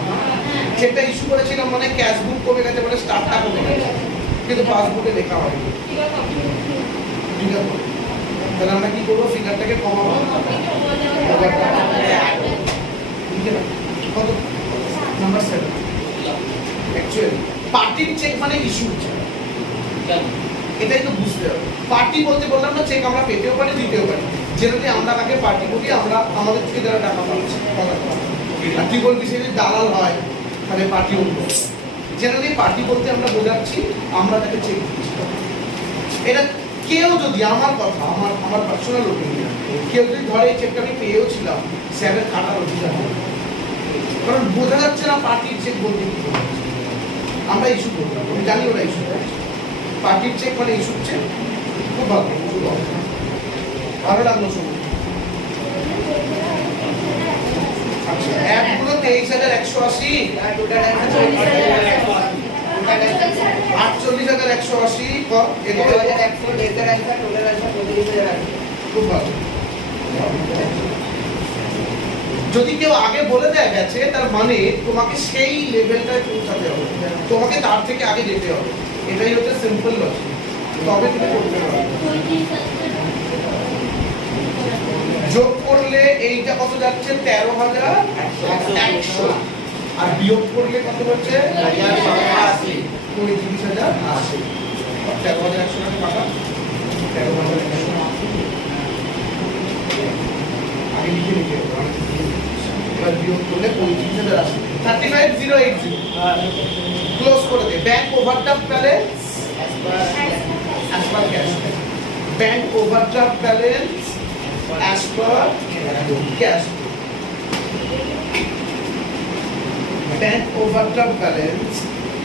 চেকটা ইস্যু করেছিলাম মানে ক্যাশ বুক কমে গেছে মানে স্টারটা কমে গেছে কিন্তু পাসবুকে লেখা হয়নি ঠিক আছে তাহলে আমরা কি করবো ফিগারটাকে কমাবো কত নাম্বার 7 অ্যাকচুয়ালি পার্টির চেক মানে ইস্যুর চেক এটাই তো বুঝতে হবে পার্টি বলতে বললাম না চেক আমরা পেতেও পারি দিতেও পারি যেটাতে আমরা কাকে পার্টি করি আমরা আমাদের থেকে যারা টাকা পাচ্ছি আর তুই বলবি সে যদি দালাল হয় তাহলে পার্টি অন্য জেনারেলি পার্টি বলতে আমরা বোঝাচ্ছি আমরা তাকে চেক দিচ্ছি এটা কেউ যদি আমার কথা আমার পার্সোনাল ওপিনিয়ন কেউ যদি ধরে এই চেকটা আমি পেয়েও ছিলাম স্যারের খাটার অধিকার কারণ বোঝা যাচ্ছে না পার্টির চেক বলতে কি আমরা ইস্যু করলাম আমি জানি ওরা ইস্যু করছে পার্টির চেক মানে ইস্যু চেক খুব ভালো লাগলো শুনুন আচ্ছা অ্যাপগুলো 23,180 48,180 খুব ভালো যদি কেউ আগে বলে দেয় গেছে তার মানে তোমাকে সেই লেভেলটায় পৌঁছাতে হবে তোমাকে তার থেকে আগে যেতে হবে এটাই হচ্ছে সিম্পল লজিক তবে তুমি করতে পারবে যোগ করলে এইটা কত যাচ্ছে 13,100 আর বিয়োগ করলে কত হচ্ছে 35,080 13,100 টাকা পাকা 13,100 আগে লিখে নিতে হবে এবার বিয়োগ করলে 35,080 35,080 ক্লোজ করে দে bank overdraft balance as per cash bank overdraft balance as per cash bank overdraft balance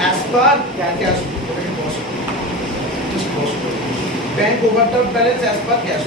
as per cash just pause bank overdraft balance as per cash